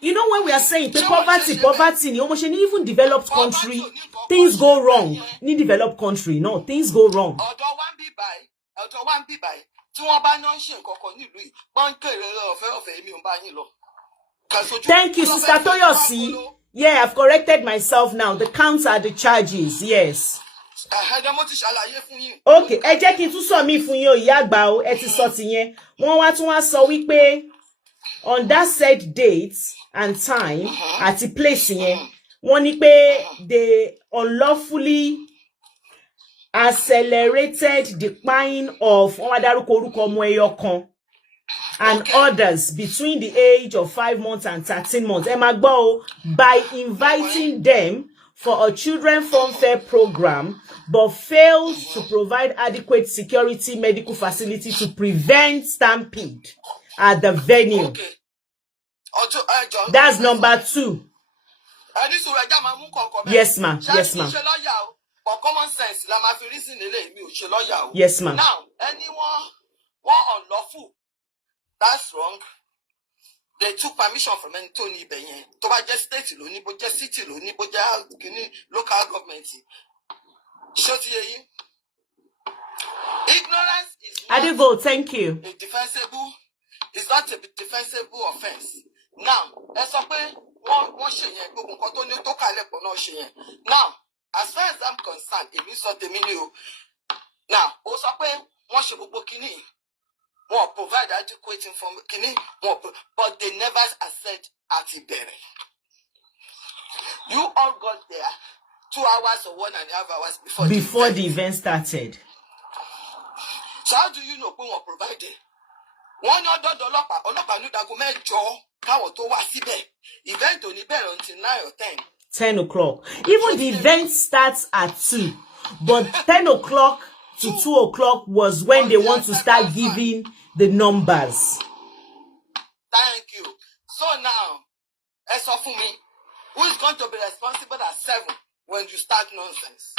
You know when we are saying poverty, ni almost in even developed country, things go wrong. Ni developed country, no, things go wrong. Ọ̀dọ̀ wa ń bí báyìí. Tí wọ́n bá ná ṣe nǹkan kan nílùú yìí, wọ́n ń kéré ọ̀fẹ́ èmi ò bá yín lọ. Thank you, Sister Toyosi. Yeah, I've corrected myself now. The counts are the charges. Yes. Okay, ẹ jẹ́ kí n tún sọ mí fún yín o, ìyá àgbà o, ẹ ti sọ tiyẹn. Wọ́n wá tún wá sọ wípé on that said date and time at the place yẹn, wọ́n ní pé they unlawfully accelerated the buying of wọ́n wá dárúkọ orúkọ ọmọ ẹyọ kan and others between the age of 5 months and 13 months. Ẹ máa gbọ́ o, by inviting them for a children fun fair program, but failed to provide adequate security medical facility to prevent stampede at the venue. Okay. That's number 2. Yes, ma'am. Yes, ma'am. For common sense, la ma fi reason ele mi ò ṣe lawyer o. Yes, ma'am. Now, anyone unlawful, that's wrong. They took permission from Anthony Benyen. To ba just state lo ni, bo just city lo ni, bo just local government. Shoti ye. Ignorance is not Adivo, thank you. It's not a defensible offense. Now, let's say one ṣe yẹn gbogbo nǹkan tó ní tó kalẹ̀ pọ̀ náà ṣe yẹn. Now, as far as I'm concerned, èmi sọ tèmi ni o. Now, ó sọ pé wọ́n ṣe gbogbo kìíní. Wọ́n provide adequate information, but they never said Ati bẹ̀rẹ̀. You all got there 2 hours or 1.5 hours before the event started. So how do you know pé wọ́n provided? Wọ́n ní ọ̀dọ̀ ọlọ́pàá ní dago mẹ́jọ káwọn tó wá síbẹ̀. Event ò ní bẹ̀rẹ̀ until 9 or 10. 10 o'clock. Even the event starts at 2, but 10 o'clock to 2 o'clock was when they want to start giving the numbers. Thank you. So now, as for me, who is going to be responsible at 7 when you start nonsense?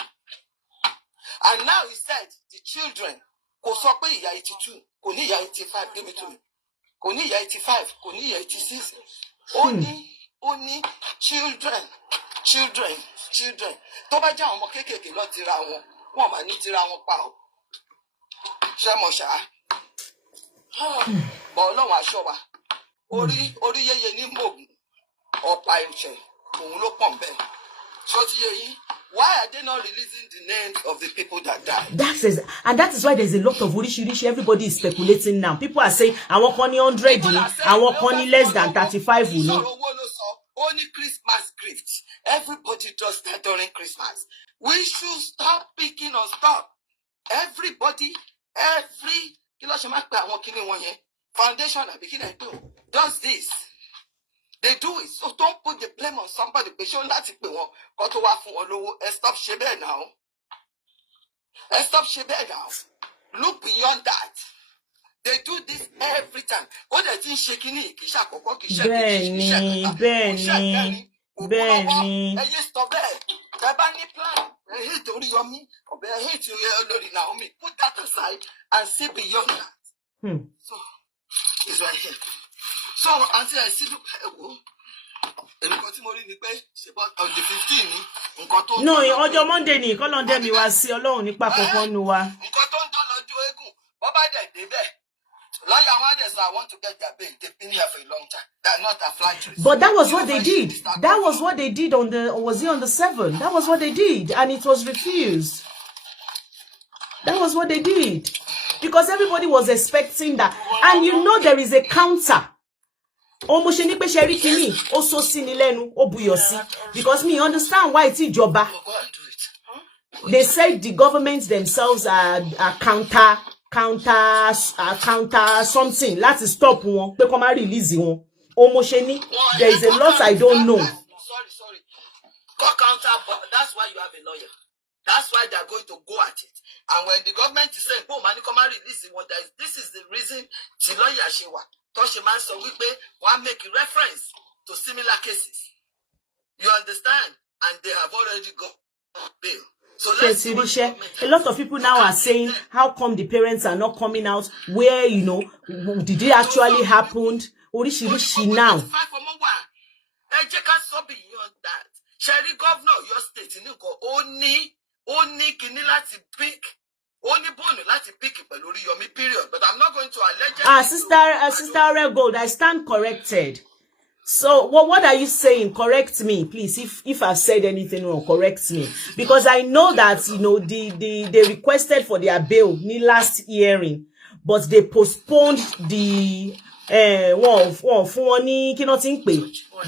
And now he said, the children, kò sọ pé ìyá 82, kò ní ìyá 85, give it to me. Kò ní ìyá 85, kò ní ìyá 86. Only children. Tó bá jẹ́ àwọn ọmọ kéékèèké lọ tira wọn, wọ́n máa ní tira wọn pa o. Ṣé mo ṣá? Bọ̀ Ọlọ́run aṣọ wa. Orí yeye ní mògùn. Ọ̀pá ìṣẹ̀ òun ló pọ̀ bẹ́ẹ̀. Ṣó ti yé yín? Why are they not releasing the names of the people that died? That is why there's a lot of orishirishi. Everybody is speculating now. People are saying, àwọn kan ní 100 ni, àwọn kan ní less than 35 ni. Only Christmas gifts. Everybody does that during Christmas. We should stop picking on stuff. Everybody, foundation does this. They do it. So don't put the blame on somebody. Stop shebe now. Stop shebe now. Look beyond that. They do this every time. What they think shaking it, Benny. Stop there. Plan. I hate Oriyomi. I hate Olori Naomi. Put that aside and see beyond that. So it's right here. So until I see the on the 15th, no, ọjọ́ Monday ni kọ́ lọ́ndẹ̀ mi wá sí Ọlọ́run nípa kankan nu wa. Nǹkan tó ń dán lọ́jọ́ eégún, wọ́n bá dẹ̀ débẹ̀. Lawyer one say I want to get their bail. They've been here for a long time. They're not a flight risk. But that was what they did. That was what they did on the, or was it on the 7th? That was what they did, and it was refused. That was what they did. Because everybody was expecting that. And you know there is a counter. O mo ṣe ní pé ṣe rí kíní ó sọ sí ni lẹ́nu ó buyọ̀ sí because me understand why it's ìjọba. They said the government themselves are counter something. Let's stop one. Pé kó má release one. O mo ṣe ní there is a lot I don't know. Sorry. Counter, but that's why you have a lawyer. That's why they're going to go at it. And when the government is saying, "Oh, money come and release it," this is the reason the lawyer Shewa Toshiman so we pay one make a reference to similar cases. You understand? And they have already got bail. So let's see what a lot of people now are saying, how come the parents are not coming out? Where, you know, did it actually happen? Orishi now. Beyond that, Sherry Governor, your state, you only kinilati pick, only bone lati pick Oriyomi period. But I'm not going to allege. Sister Red Gold, I stand corrected. So what are you saying? Correct me, please. If I've said anything wrong, correct me. Because I know that, you know, they requested for their bail in last hearing, but they postponed the they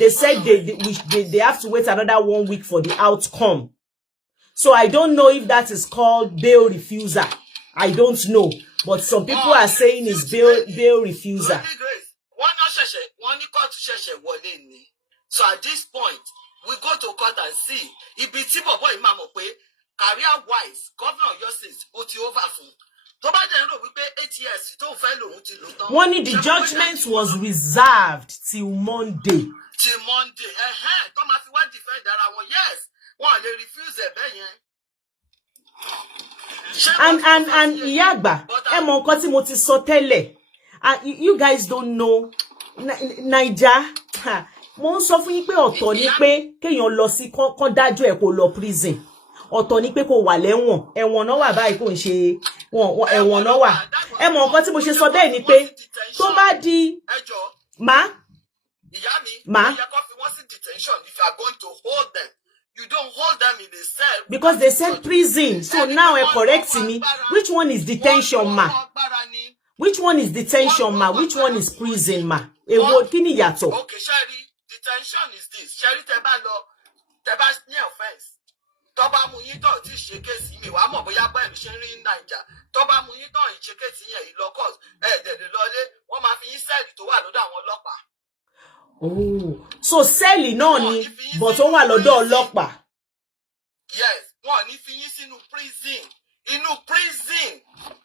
said they have to wait another 1 week for the outcome. So I don't know if that is called bail refuser. I don't know. But some people are saying it's bail refuser. So at this point, we go to court and see if it's career-wise, governor of justice, over for. One, the judgment was reserved till Monday. Till Monday. Thomas, what defend that? Yes. One, they refuse it. And Yagba, you guys don't know Naija. Mo sọ fún yín pé ọ̀tọ̀ ni pé kéèyàn lọ sí kon dájọ́ ẹ̀ kó lọ prison. Ọ̀tọ̀ ni pé kó wà lẹ́wọ̀n. Ẹ̀wọ̀n náà wà báyìí kò ń ṣe ẹ̀wọ̀n náà wà. Ẹ mọ̀ nǹkan tí mo ṣe sọ bẹ́ẹ̀ ni pé tó bá di ma if you are going to hold them, you don't hold them in a cell. Because they said prison. So now correct me. Which one is detention, ma? Which one is detention, ma? Which one is prison, ma? Okay, Sherry, detention is this. Sherry teba near offense. Toba muyito ti shake mi wa mo boya ba mi se rin Naija. Toba muyito shake yen locus. De lole wọ́n máa fi cell tó wà lọ́dọ̀ àwọn ọlọ́pàá. Oh, so cell náà ni but ó wà lọ́dọ̀ ọlọ́pàá. Yes, wọ́n ní fi yín sínú prison. Inú prison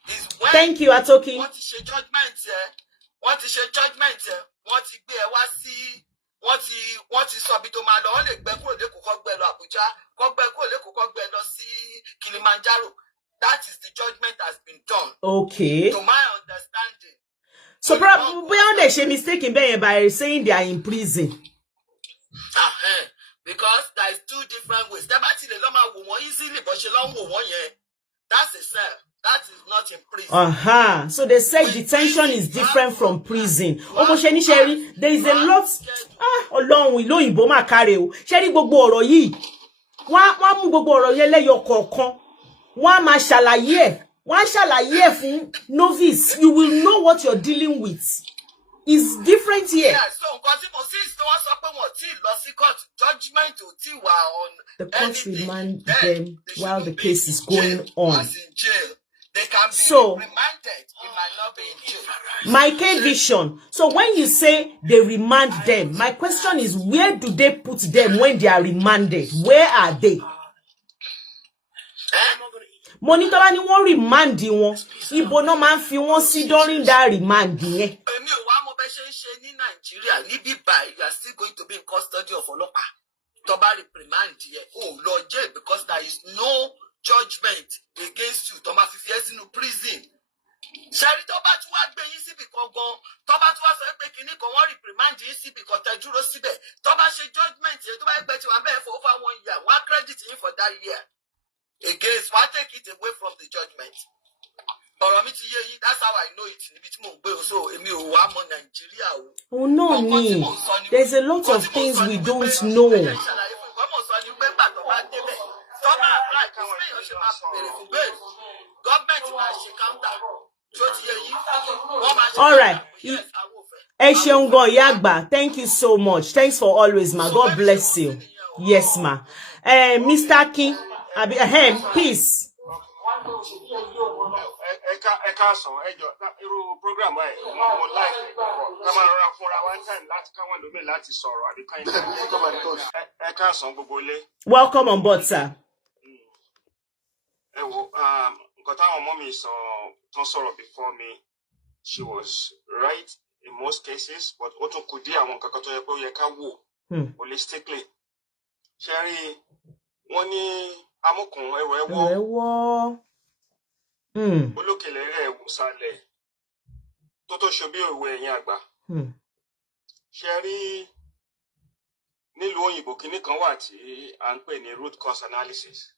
is when. Thank you, Atoki. Wọ́n ti ṣe judgment ẹ. Wọ́n ti gbé ẹ wá sí wọ́n ti sọ bí tó máa lọ wọ́n lè gbé kúrò lÉkòó kó gbé lọ Àbújá kó gbé kúrò lÉkòó kó gbé lọ sí Kilimanjaro. That is the judgment has been done. Okay. To my understanding. So probably they should mistake by saying they are in prison. Because there is two different ways. Easily, but she long that's a cell. That is not in prison. So they say detention is different from prison. Sherry, there is a lot. Ọlọ́run ìlú òyìnbó máa kárẹ̀ o. Sherry gbogbo ọ̀rọ̀ yìí. Wọ́n mú gbogbo ọ̀rọ̀ yẹn lẹ́yọ kọ̀ọ̀kan. Wọ́n máa ṣàlàyé ẹ̀. Wọ́n ṣàlàyé ẹ̀ fún novice. You will know what you're dealing with. It's different here. Yeah, so judgment the court remand them while the case is going on. They can be remanded. We might not be in jail. My K vision. So when you say they remand them, my question is, where do they put them when they are remanded? Where are they? Monitor ni wọ́n remand wọn. Ibo no man fi wọ́n sí during that remand yẹn. In Nigeria, you are still going to be in custody of ọlọ́pàá. Toba reprimand here. Oh Lord, jail because there is no judgment against you. Toba 5 years in prison. Sherry Toba tu wa gbe yin sibi kan gan. Toba tu wa sọ pé kíní kan wọ́n reprimand yin sibi kan tẹ́ dúró síbẹ̀. Toba ṣe judgment yẹn tó bá gbé tí wọ́n bẹ́ẹ̀ for over 1 year. Wọ́n credit you for that year. Against wọ́n take it away from the judgment. That's how I know it. So, oh no, me. There's a lot of things we don't know. All right. Ẹ ṣeun gan ìyá àgbà. Thank you so much. Thanks for always, ma. God bless you. Yes, ma. Mr. King, peace. Program welcome on board, sir. Mommy saw before me. She was right in most cases, but holistically. Sherry, one amokun ewo. Olókèlè rẹ̀ wùsàlẹ̀ tó ṣobi òwe ẹ̀yìn àgbà. Sherry, nílùú òyìnbó kinní kan wà tí à ń pè ní root cause analysis.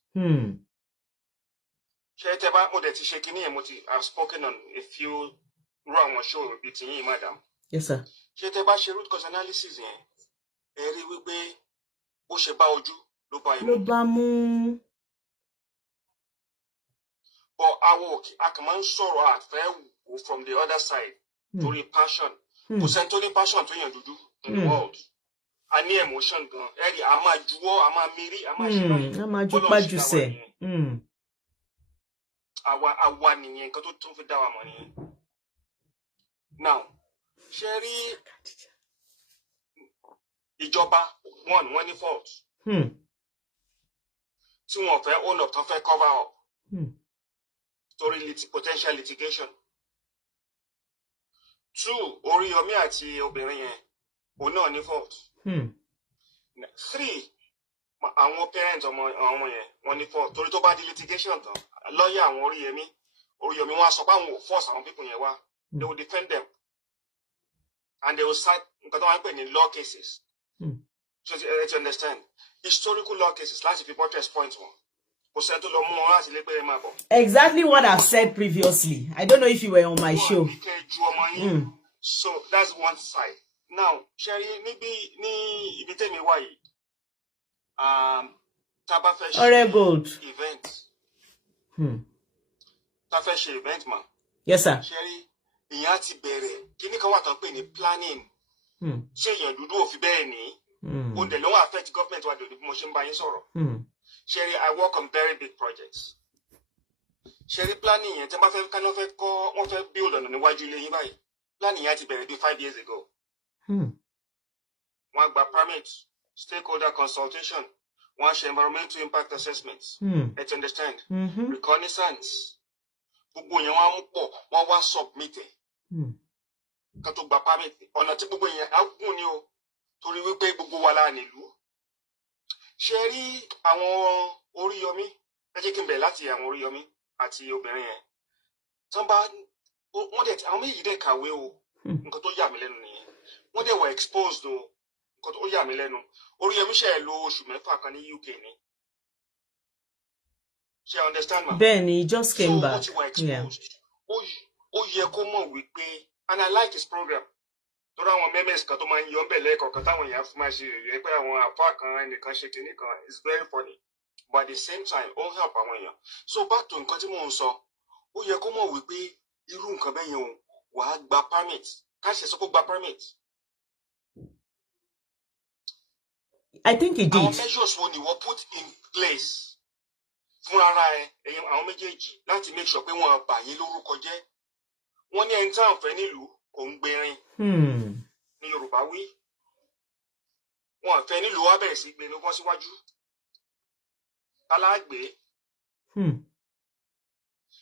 Ṣé tẹ́ bá mo dẹ̀ ti ṣe kinní yẹn I've spoken on a few àwọn show bíi tiyín madam. Yes, sir. Ṣé tẹ́ bá ṣe root cause analysis yẹn ẹ rí wípé bó ṣe bá ojú ló bá imú. Ló bá mú. But I can sọ̀rọ̀ àfẹ́ wò from the other side torí passion. Kò sẹ́ni tó ní passion tó yàn dúdú in the world. A ní emotion gan. Ẹ̀rí a máa juwọ́, a máa mírí, a máa ṣe náà. A máa ju pájú sẹ̀. Àwa nìyẹn nǹkan tó tún fi dá wa mọ̀ nìyẹn. Now, ṣé rí ìjọba wọ́n ní fault. Tí wọ́n fẹ́ own up tán fẹ́ cover up. Story potential litigation. 2, Oriyomi àti obìnrin yẹn, òun náà ní fault. 3, àwọn parents ọmọ yẹn wọ́n ní fault. Torí tó bá di litigation tán, lawyer àwọn Oriyomi wọ́n á sọ pé àwọn ò force àwọn people yẹn wá. They will defend them. And they will cite nǹkan tó wọ́n pè ní law cases. So you understand? Historical law cases láti fi buttress point wọn. Exactly what I've said previously. I don't know if you were on my show. So that's one side. Now, Sherry, ni ibitemi wa yi. Taba fẹ́ gold event. Ta fẹ́ ṣe event ma. Yes, sir. Sherry, ìyẹn ti bẹ̀rẹ̀. Kíní kan wà tán pè ní planning. Ṣé èèyàn dúdú ò fi bẹ́ẹ̀ ní? Ó dẹ̀ ló wà affect government wa dòdò bí mo ṣe ń bá yín sọ̀rọ̀. Sherry, I work on very big projects. Sherry, planning yẹn tí wọ́n fẹ́ kánú fẹ́ kọ́ wọ́n fẹ́ build ọ̀nà níwájú ilé yín báyìí. Planning yẹn ti bẹ̀rẹ̀ bí 5 years ago. Wọ́n gba permit, stakeholder consultation, wọ́n ṣe environmental impact assessments. Let's understand. Reconnaissance. Gbogbo yẹn wọ́n á mú pọ̀, wọ́n wá submit ẹ̀. Ká tó gba permit. Ọ̀nà tí gbogbo yẹn á gùn ni o. Torí wípé gbogbo wa la nílùú. Ṣé rí àwọn Oriyomi ẹ jẹ́ kí n bẹ̀rẹ̀ láti àwọn Oriyomi àti obìnrin yẹn tán bá wọ́n dẹ̀ àwọn méjì dẹ̀ kàwé o nǹkan tó yà mí lẹ́nu nìyẹn wọ́n dẹ̀ were exposed o nǹkan tó yà mí lẹ́nu Oriyomi ṣe lò oṣù 6 kan ní UK ni ṣe understand ma. Bẹ́ẹ̀ni, he just came back. So were exposed ó yẹ kó mọ̀ wípé and I like his program. Torí àwọn memes kan tó máa ń yọ ń bẹ̀ lẹ́ẹ̀kọ̀ọ̀kan táwọn èèyàn fún máa ṣe rèé pé àwọn àfáà kan ẹnìkan ṣe kinní kan is very funny but at the same time ó help àwọn èèyàn. So back to nǹkan tí mò ń sọ ó yẹ kó mọ̀ wípé irú nǹkan bẹ́ẹ̀ yẹn o wàá gba permit ká ṣe sọ kó gba permit. I think he did. Àwọn measures wo ni wọ́n put in place fún ara ẹ̀yin àwọn méjèèjì láti make sure pé wọ́n bà yín lórúkọ jẹ́. Wọ́n ní ẹni tí àwọn fẹ́ nílùú kò ń gbérin. Ní Yorùbá wí wọn fẹ́ nílùú wa bẹ̀rẹ̀ sí gbé ló bọ́ síwájú alágbé.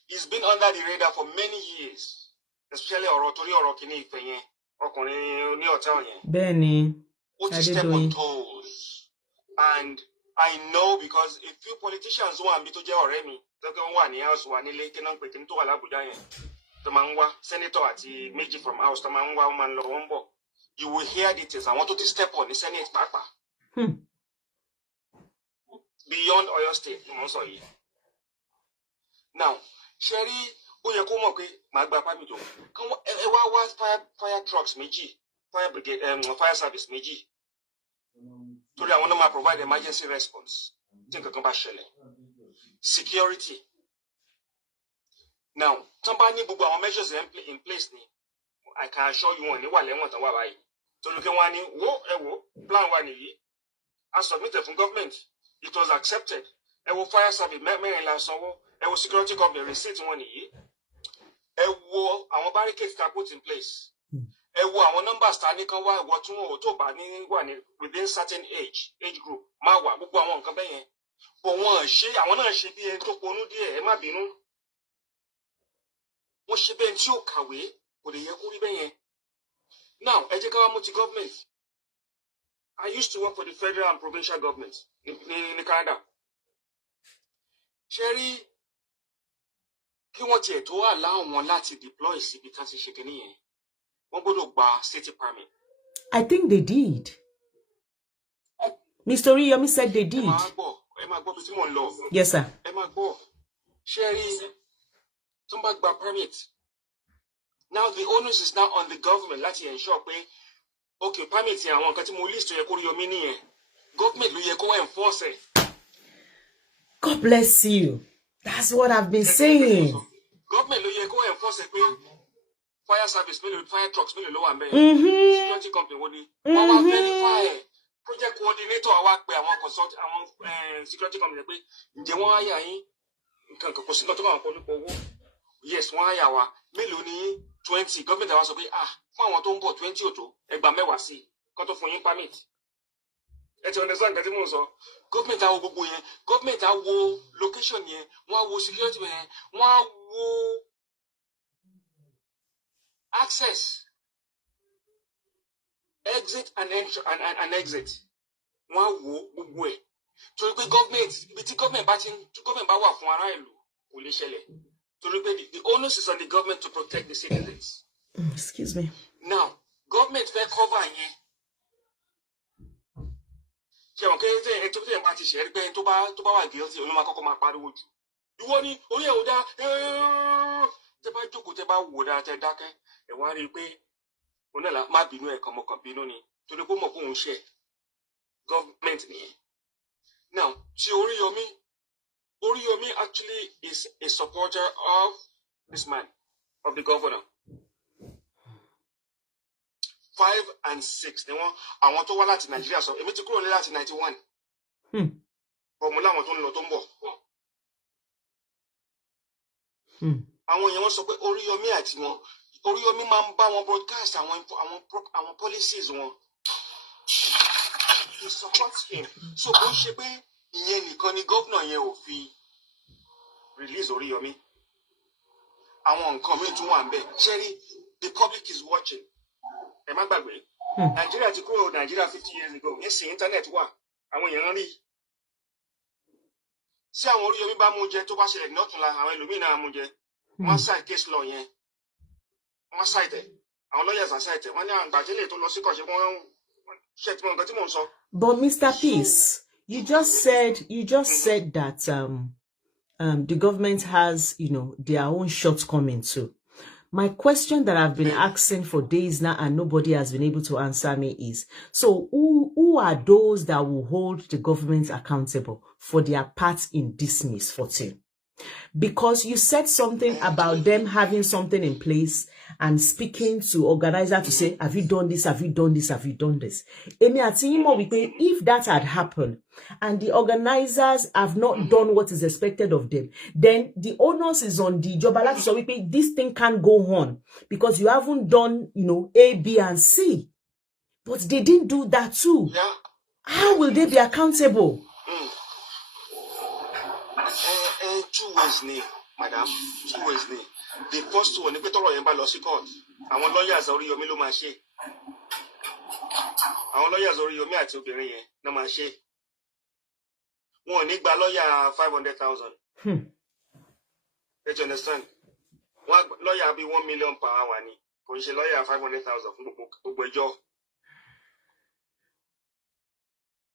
He's been under the radar for many years especially torí ọ̀rọ̀ kìíní Ife yẹn ọkùnrin ní hotel yẹn. Bẹ́ẹ̀ni, ó ti step on toes and I know because a few politicians wà níbi tó jẹ́ ọ̀rẹ́ mi tó kẹ́ wọ́n wà ní house wa nílé kí náà pè kí n tó wà l'Abuja yẹn tó máa ń wá senator àti méjì from house tó máa ń wá wọ́n máa ń lọ wọ́n ń bọ̀. You will hear details. I want to step on the Senate papa. Beyond Oyo State, you must say. Now, Sherry, ó yẹ kó mọ̀ pé màá gba permit o. Kan wá fire trucks méjì, fire brigade, fire service méjì. Torí àwọn náà máa provide emergency response. Tí nǹkan kan bá ṣẹlẹ̀. Security. Now, tán bá ní gbogbo àwọn measures in place ni. I can assure you one ni wà lẹ́wọ̀n tán wà báyìí. Torí pé wọ́n á ní wo plan wa nìyí. I submitted from government. It was accepted. Ẹ wo fire service mẹ́rin la sanwó. Ẹ wo security company receipt wọn nìyí. Ẹ wo àwọn barricades ta put in place. Ẹ wo àwọn numbers ta ní kan wá ìwọ tí wọn ò tó bá ní wà ní within certain age group máa wà gbogbo àwọn nǹkan bẹ́ẹ̀ yẹn. Bọ̀ wọ́n ṣe àwọn náà ṣe bí ẹni tó ponú díẹ̀ ẹ má bínú. Wọ́n ṣe bẹ́ẹ̀ tí ò kàwé kò lè yẹ kó rí bẹ́ẹ̀ yẹn. Now ẹ jẹ́ ká wá mú ti government. I used to work for the federal and provincial government in Canada. Ṣé rí kí wọ́n tiẹ̀ tó allow wọn láti deploy síbi tá ti ṣe kìíní yẹn? Wọ́n gbọ́dọ̀ gba city permit. I think they did. Mr. Oriyomi said they did. Ẹ máa gbọ́ bí tí mò ń lọ. Yes, sir. Ẹ máa gbọ́. Ṣé rí tó ń bá gba permit? Now the onus is now on the government láti ensure pé okay permit yẹn àwọn nǹkan tí mo list tó yẹ kó Oriyomi nìyẹn. Government ló yẹ kó enforce ẹ̀. God bless you. That's what I've been saying. Government ló yẹ kó enforce ẹ̀ pé fire service mélòó fire trucks mélòó ló wà ńbẹ̀. Security company wo ni wọ́n wá verify ẹ̀. Project coordinator àwa pé àwọn consult àwọn security company pé ǹjẹ́ wọ́n á yà yín nǹkan kò sí nǹkan tó bá wọn kọ́ nípa owó. Yes wọ́n á yà wá mélòó ní 20 government àwa sọ pé fún àwọn tó ń bọ̀ 20 ò tó ẹgbàá mẹ́wàá sí kán tó fún yín permit. Ẹ ti understand nǹkan tí mò ń sọ. Government á wo gbogbo yẹn government á wo location yẹn wọ́n á wo security yẹn wọ́n á wo access exit and exit wọ́n á wo gbogbo ẹ̀ torí pé government ibi tí government bá wà fún ará ìlú kò lè ṣẹlẹ̀ torí pé the onus is on the government to protect the citizens. Excuse me. Now government fẹ́ cover yẹn ṣe wọn kéde ẹni tó tẹ̀ máa ti ṣe é pé ẹni tó bá wà guilty olú máa kọ́kọ́ máa pariwo jù ìwọ ni orí ẹ̀ ò dá tẹ bá jókòó tẹ bá wò dáa tẹ dákẹ́ ẹ̀ wá rí i pé onílà má bínú ẹ̀ kàn mọ́kàn bínú ni torí pé mọ̀ kó òun ṣe government nìyẹn. Now ti Oriyomi actually is a supporter of this man of the governor. 5 and 6 ni wọ́n àwọn tó wá láti Nàìjíríà sọ èmi ti kúrò ní láti 91. Ọmọ láwọn tó ń lọ tó ń bọ̀. Àwọn èèyàn wọ́n sọ pé Oriyomi àti wọn Oriyomi máa ń bá wọn broadcast àwọn policies wọn. He supports him. So kò ń ṣe pé ìyẹn nìkan ni gómìnà yẹn ò fi release Oriyomi. Àwọn nǹkan míì tún wà ń bẹ̀. Ṣẹ́rí the public is watching. Ẹ má gbàgbé Nàìjíríà ti kúrò Nàìjíríà 50 years ago nísìnyí internet wà àwọn èèyàn rí sí àwọn Oriyomi bá mú jẹ tó bá ṣẹlẹ̀ ní ọ̀túnla àwọn ẹlòmíín náà mú jẹ wọ́n cite case law yẹn wọ́n cite àwọn lawyers are cite wọ́n ní àwọn gbàjẹ́lẹ̀ tó lọ sí kọ̀ṣẹ́ wọ́n ṣe tí mo nǹkan tí mò ń sọ. But Mr. Peace, you just said that the government has their own shortcomings too. My question that I've been asking for days now and nobody has been able to answer me is, so who are those that will hold the government accountable for their part in this misfortune? Because you said something about them having something in place and speaking to organizer to say, have you done this? Have you done this? Have you done this? If that had happened and the organizers have not done what is expected of them, then the onus is on the job. So this thing can't go on because you haven't done, A, B, and C. But they didn't do that too. Yeah. How will they be accountable? 2 ways ni madam 2 ways ni the first one ni pé tọ́rọ̀ yẹn bá lọ sí court àwọn lawyers Oriyomi ló máa ṣe àwọn lawyers Oriyomi àti obìnrin yẹn náà máa ṣe wọn ò ní gba lawyer 500,000. Let's understand lawyer bí 1 million per hour ni kò ń ṣe lawyer 500,000 fún gbogbo ẹjọ́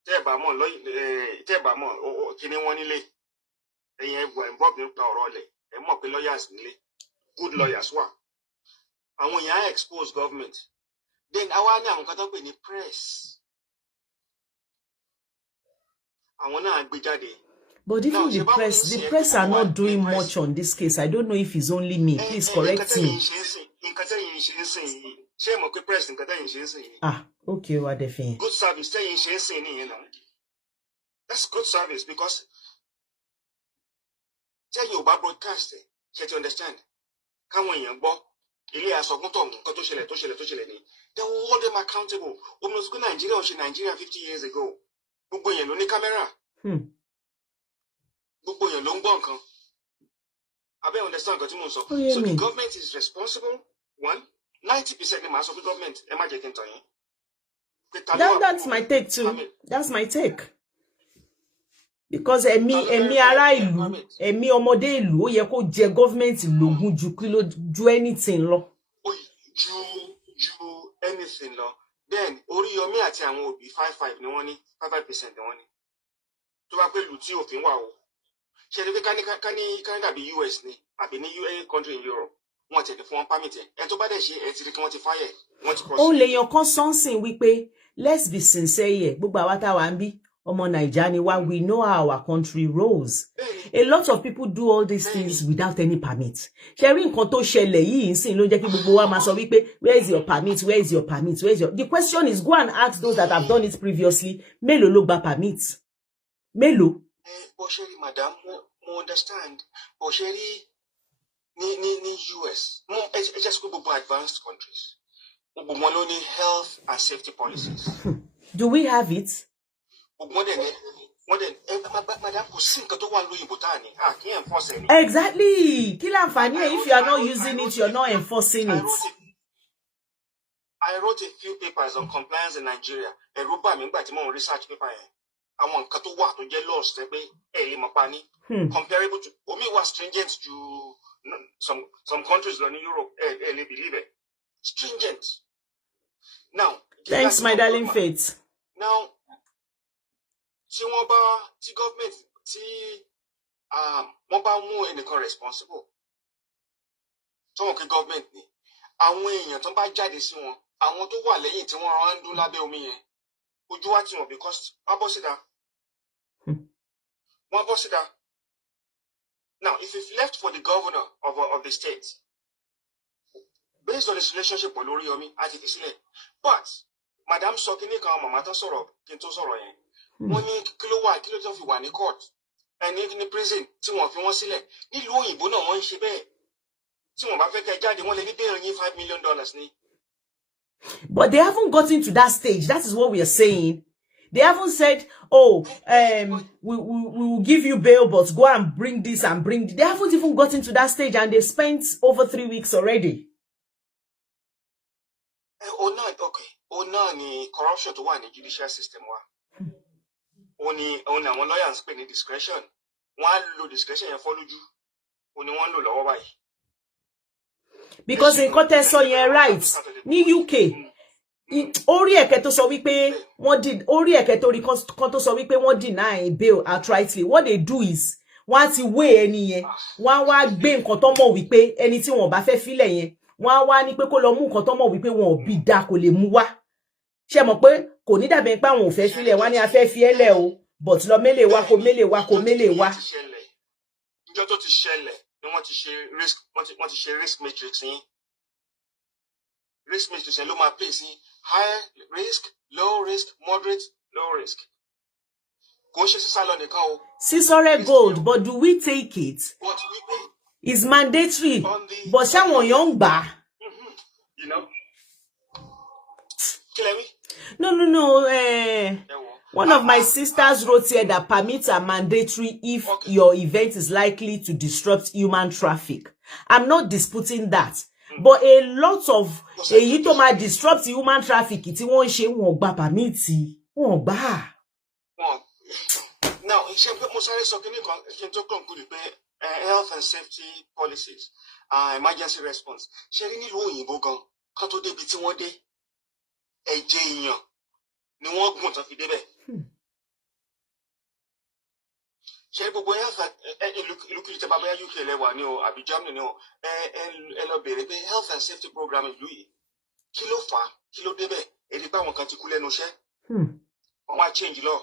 tẹ́ ẹ̀ bá mọ̀ kíní wọn nílé ẹ̀yin ẹ̀gbọ́n involved nípa ọ̀rọ̀ ọ̀lẹ̀ ẹ̀ mọ̀ pé lawyers nílé good lawyers wà àwọn èèyàn expose government then àwa ní àwọn kan tó pè ní press àwọn náà gbé jáde. But even the press are not doing much on this case. I don't know if it's only me. Please correct me. nǹkan tẹ́yin ṣe ń sìn yìí ṣé mọ̀ pé press nǹkan tẹ́yin ṣe ń sìn yìí. Okay, wà dẹ̀ fi hàn. Good service tẹ́yin ṣe ń sìn nìyẹn náà. That's good service because tẹ́yin ò bá broadcast ẹ̀ ṣe ti understand káwọn èèyàn gbọ́ ilé asọ̀gúntọ̀ nǹkan tó ṣẹlẹ̀ ni they will hold them accountable. Omi sukuu Nàìjíríà ò ṣe Nàìjíríà 50 years ago. Gbogbo èèyàn ló ní kámẹ́rà. Gbogbo èèyàn ló ń gbọ́ nǹkan. Abẹ́ understand nǹkan tí mo ń sọ. So the government is responsible. 90% ni màá sọ fún government ẹ má jẹ́ kí n tàn yín. That's my take too. That's my take. Because ẹ̀mí ará ìlú, ẹ̀mí ọmọdé ìlú ó yẹ kó jẹ government lógún ju anything lọ. Ju anything lọ. Then Oriyomi àti àwọn òbí 55 ni wọ́n ní 55% ni wọ́n ní. Tó bá pé ìlú tí òfin wà o. Ṣé ní ká ní Canada bí US ni àbí ní any country in Europe wọ́n ti fún wọn permit ẹ̀ tó bá dẹ̀ ṣe ẹ̀ ti rí kí wọ́n ti fire wọ́n ti cross. Ó lè yan kan sọ́nsìn wípé let's be sincere here gbogbo àwa tá wà ń bí ọmọ Naija ni wá we know how our country rolls. A lot of people do all these things without any permit. Ṣé rí nǹkan tó ṣẹlẹ̀ yìí nsìn ló jẹ́ kí gbogbo wa máa sọ wípé where is your permit, where is your permit, where is your. The question is go and ask those that have done it previously mélòó ló gba permit mélòó. Bó ṣe rí madam mo understand bó ṣe rí ní US ẹ jẹ́ sọ pé gbogbo advanced countries gbogbo wọn ló ní health and safety policies. Do we have it? Gbogbo wọn dẹ̀ madam kò sí nǹkan tó wà lóyìnbó tá a ní kí enforce ẹ̀ ní. Exactly kí láǹfààní ẹ̀ if you are not using it you are not enforcing it. I wrote a few papers on compliance in Nigeria. Ẹ̀rù bà mí nígbà tí mo research paper yẹn. Àwọn nǹkan tó wà tó jẹ́ laws tẹ́ pé ẹ̀ lè mọ̀ pa ní. Comparable to omi was stringent to some countries in Europe. Ẹ̀ lè believe it. Stringent. Now. Thanks my darling Faith. Now. Tí government wọ́n bá mú ẹnìkan responsible. Tí wọ́n kí government ni. Àwọn èèyàn tó bá jáde sí wọn. Àwọn tó wà lẹ́yìn tí wọ́n rán ń dún lábẹ́ omi yẹn. Ojú wa tí wọn because wọ́n bọ́ síta. Wọ́n bọ́ síta. Now, if it's left for the governor of the state, based on his relationship with Oriyomi, Ati Seyi, but Madam sọ kí ní kan màmá tó sọ̀rọ̀ kí n tó sọ̀rọ̀ yẹn. Wọ́n ní kí ló tó fi wà ní court ẹni ní prison tí wọ́n fi wọ́n sílẹ̀ nílùú òyìnbó náà wọ́n ń ṣe bẹ́ẹ̀ tí wọ́n bá fẹ́ kẹ́ jáde wọ́n lè ní bẹ́ẹ̀ yín $5 million ní. But they haven't gotten to that stage. That is what we are saying. They haven't said, oh, we will give you bail, but go and bring this and bring. They haven't even gotten to that stage, and they've spent over 3 weeks already. Oh no, ni corruption to one in judicial system wa. Oni àwọn lawyers pè ní discretion. Wọ́n lo discretion yẹn follow you. Oni wọ́n lò lọ́wọ́ báyìí. Because in contest on your rights, ní UK. Orí ẹ̀kẹ́ tó sọ wípé wọ́n did orí ẹ̀kẹ́ tó rí kan tó sọ wípé wọ́n deny bail outrightly. What they do is wọ́n ti weigh ẹni yẹn wọ́n wá gbé nǹkan tó mọ̀ wípé ẹni tí wọ́n bá fẹ́ filẹ̀ yẹn wọ́n wá ní pé kó lọ mú nǹkan tó mọ̀ wípé wọ́n bí dá kò lè mú wá ṣé mọ̀ pé kò ní dàbí pé àwọn ò fẹ́ filẹ̀ wọ́n ní a fẹ́ fi ẹlẹ̀ o but lọ mele wá kó mele wá kó mele wá. Ìjọ tó ti ṣẹlẹ̀ ni wọ́n ti ṣe risk matrix yín. Risk matrix ló máa pè sí high risk, low risk, moderate, low risk. Kò ṣe sísálọ nìkan o. Sísọrẹ gold, but do we take it? But we pay. It's mandatory. But ṣáwọn èèyàn ń gbà. You know. No. One of my sisters wrote here that permits are mandatory if your event is likely to disrupt human traffic. I'm not disputing that. But a lot of èyí tó máa disrupt human traffic tí wọ́n ṣe wọ́n gba permit wọ́n gbà. Now, ṣé pé mo sáré sọ kíní kan kí n tó conclude pé health and safety policies, emergency response. Ṣé rí nílùú òyìnbó gan kan tó débi tí wọ́n dé ẹ̀jẹ̀ èèyàn ni wọ́n gùn tán fi débẹ̀. Ṣé gbogbo ìlú kìlì tẹ́ bá bóyá UK lẹ́wà ni o àbí Germany ni o ẹ lọ bèrè pé health and safety program ìlú yìí kí ló fà á kí ló débẹ̀ èdè pé àwọn kan ti kú lẹ́nu iṣẹ́ wọ́n wá change law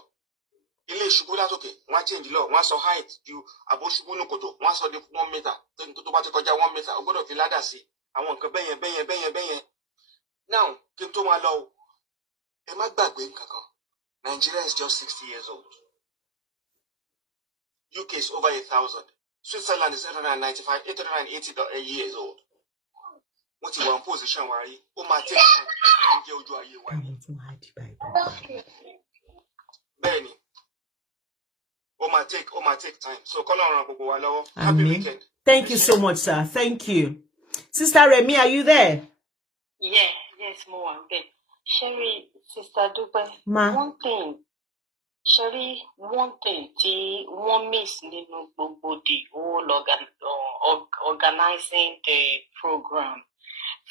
ilé ìṣubú látòkè wọ́n á change law wọ́n á sọ height ju àbóṣubú ní kòtò wọ́n á sọ di 1 meter tó bá ti kọjá 1 meter ó gbọ́dọ̀ fi ládà sí àwọn nǹkan bẹ́yẹn. Now, kí n tó máa lọ, ẹ má gbàgbé kankan. Nigeria is just 60 years old. UK is over 1,000. Switzerland is 895, 880 years old. Wọ́n ti wà in position wa rí. Ó máa take time ń jẹ́ ojú ayé wa ni. Bẹ́ẹ̀ni. Ó máa take time. So kọ́lọ́ ràn gbogbo wa lọ́wọ́. Happy weekend. Thank you so much, sir. Thank you. Sister Remi, are you there? Yes, mo wà ńbẹ̀. Sherry, Sister Dúpẹ́. Ma. One thing tí wọ́n miss nínú gbogbo the whole organizing the program.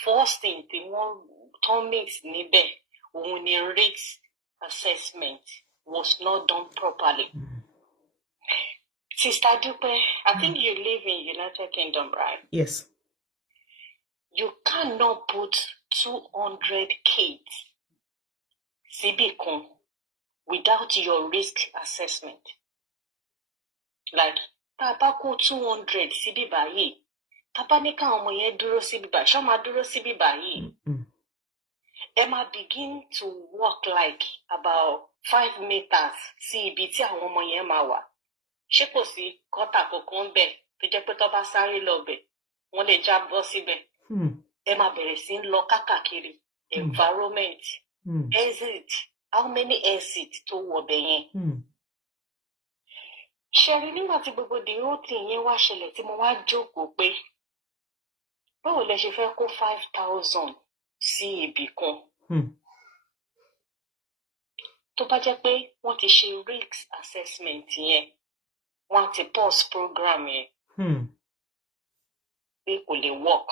First thing tí wọ́n miss níbẹ̀, òun ni risk assessment was not done properly. Sister Dúpẹ́, I think you live in United Kingdom, right? Yes. You cannot put 200 kids síbì kan without your risk assessment. Like, tá a bá kó 200 síbí báyìí, tá a bá ní káwọn ọmọ yẹn dúró síbí báyìí, ṣé wọ́n máa dúró síbí báyìí? Ẹ máa begin to walk like about 5 meters sí ibi tí àwọn ọmọ yẹn máa wà. Ṣé kò sí kọ́tà kankan bẹ̀ tó jẹ́ pé tó bá sáré lọ bẹ̀, wọ́n lè jábọ́ síbẹ̀. Ẹ máa bẹ̀rẹ̀ sí ń lọ káàkiri environment, exit, how many exit tó wọ̀ bẹ̀ yẹn. Ṣẹ̀rí nígbà tí gbogbo the whole thing yẹn wá ṣẹlẹ̀ tí mo wá jókòó pé báwo lẹ ṣe fẹ́ kó 5,000 sí ibì kan. Tó bá jẹ́ pé wọ́n ti ṣe risk assessment yẹn, wọ́n ti pause program yẹn. Pé kò lè work.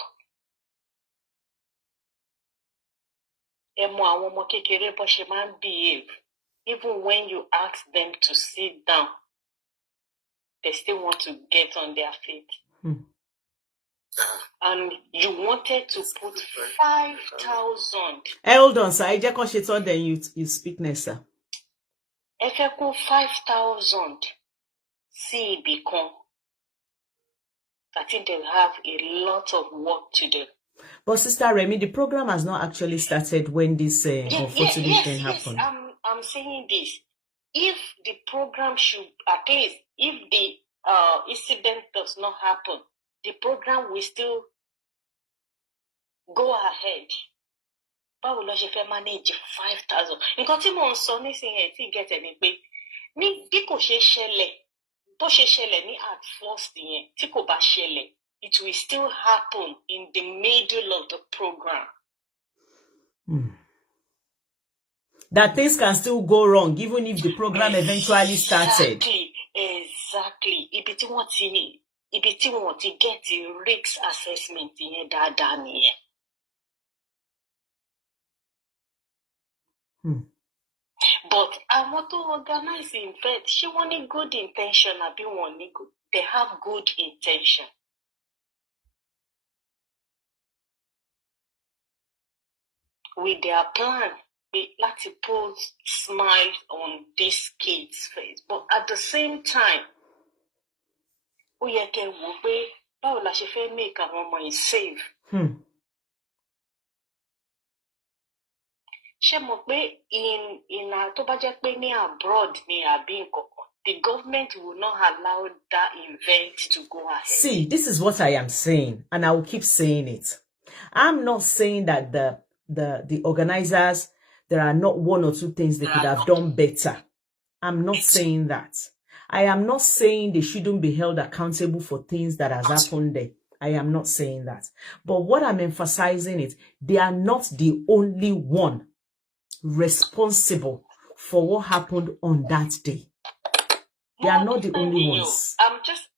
Ẹ mọ àwọn ọmọ kékeré bó ṣe máa ń behave. Even when you ask them to sit down, they still want to get on their feet. And you wanted to put 5,000. Hold on, sir. I just can't shit on, then you speak next, sir. Ẹ fẹ́ kó 5,000 sí ibì kan. I think they'll have a lot of work to do. But Sister Remi, the program has not actually started when this unfortunate thing happened. I'm saying this. If the program should, at least, if the incident does not happen, the program will still go ahead. Báwo ló ṣe fẹ́ manage 5,000? Nǹkan tí mò ń sọ nísìnyí ẹ̀ tí gẹ̀tẹ̀ ni pé ní bí kò ṣe ṣẹlẹ̀, bó ṣe ṣẹlẹ̀ ní at first yẹn, tí kò bá ṣẹlẹ̀, it will still happen in the middle of the program. That things can still go wrong even if the program eventually started. Exactly. Ibi tí wọ́n ti get the risk assessment yẹn dáadáa nìyẹn. But àwọn tó organize event, ṣé wọ́n ní good intention àbí wọ́n ní good? They have good intention. With their plan, láti put smiles on these kids' face. But at the same time, ó yẹ kẹ́ wò pé báwo la ṣe fẹ́ make àwọn ọmọ yìí safe. Ṣé mọ̀ pé tó bá jẹ́ pé ní abroad ni àbí nǹkan kan, the government will not allow that event to go ahead. See, this is what I am saying, and I will keep saying it. I'm not saying that the organizers, there are not one or two things they could have done better. I'm not saying that. I am not saying they shouldn't be held accountable for things that has happened there. I am not saying that. But what I'm emphasizing is they are not the only one responsible for what happened on that day. They are not the only ones. I'm just